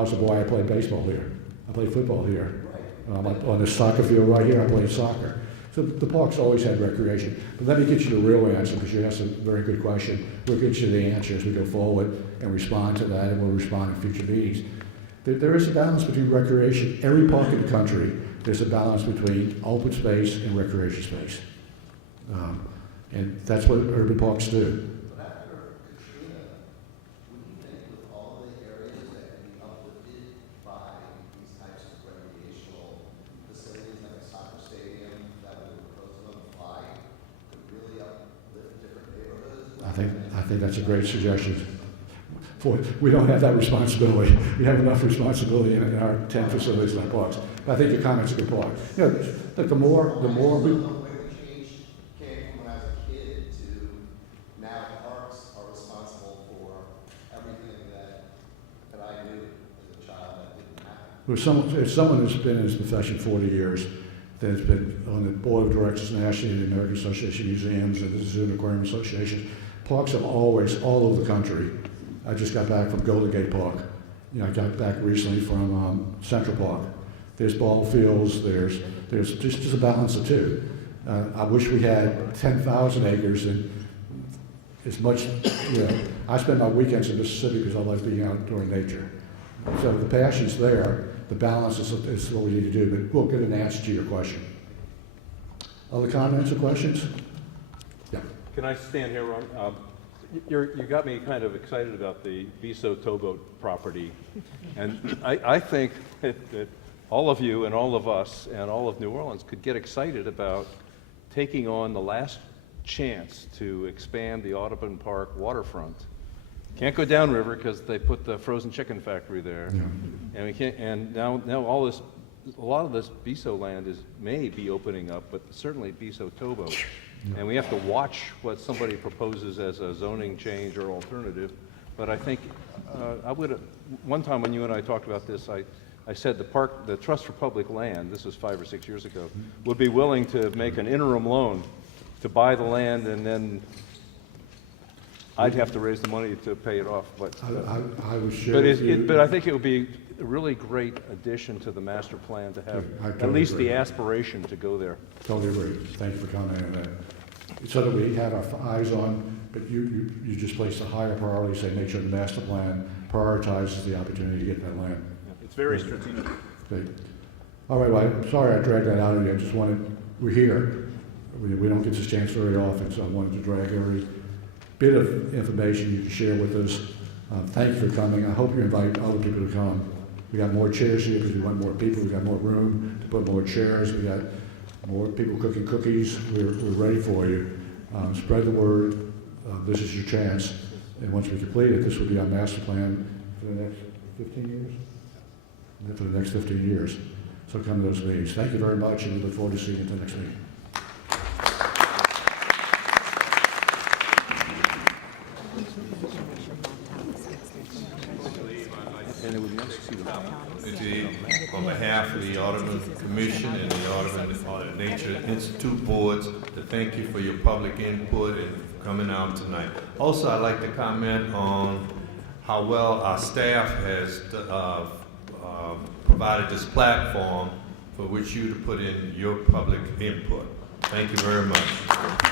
was a boy, I played baseball here. I played football here. On the soccer field right here, I played soccer. So the park's always had recreation. But let me get you the real answer, because you asked a very good question. We'll get you the answer as we go forward and respond to that, and we'll respond in future meetings. There is a balance between recreation. Every park in the country, there's a balance between open space and recreation space. And that's what urban parks do. But after Katrina, what do you think with all of the areas that can be uplifted by these types of recreational facilities, like a soccer stadium that we're proposing on the fly, could really uplift different neighborhoods? I think that's a great suggestion. We don't have that responsibility. We have enough responsibility in our 10 facilities in our parks. But I think your comment's a good point. You know, look, the more we. If someone who's been in this profession 40 years, that's been on the board of directors nationally of the American Association of Museums and the Zoo and Aquarium Association, parks have always, all over the country. I just got back from Golden Gate Park. You know, I got back recently from Central Park. There's ball fields, there's just a balance of two. I wish we had 10,000 acres and as much, you know, I spend my weekends in Mississippi because I like being outdoor in nature. So the passion's there. The balance is what we need to do, but we'll get an answer to your question. Other comments or questions? Yeah. Can I stand here, Ron? You got me kind of excited about the Viso towboat property, and I think that all of you and all of us and all of New Orleans could get excited about taking on the last chance to expand the Audubon Park waterfront. Can't go downriver because they put the frozen chicken factory there, and we can't. And now all this, a lot of this Viso land may be opening up, but certainly Viso towboat, and we have to watch what somebody proposes as a zoning change or alternative. But I think I would. One time when you and I talked about this, I said the Trust for Public Land, this was 5 or 6 years ago, would be willing to make an interim loan to buy the land, and then I'd have to raise the money to pay it off, but I would share. But I think it would be a really great addition to the master plan to have at least the aspiration to go there. Totally agree. Thank you for commenting on that. So that we have our eyes on, but you just placed a higher priority, say make sure the master plan prioritizes the opportunity to get that land. It's very strategic. Okay. All right, well, I'm sorry I dragged that out of you. I just we're here. We don't get this chance very often, so I wanted to drag every bit of information you can share with us. Thank you for coming. I hope you invite other people to come. We got more chairs here because we want more people. We got more room to put more chairs. We got more people cooking cookies. We're ready for you. Spread the word. This is your chance. And once we complete it, this will be our master plan for the next 15 years? For the next 15 years. So come to those meetings. Thank you very much, and we look forward to seeing you at the next meeting. On behalf of the Audubon Commission and the Audubon Nature Institute boards, to thank you for your public input and for coming out tonight. Also, I'd like to comment on how well our staff has provided this platform for which you to put in your public input. Thank you very much.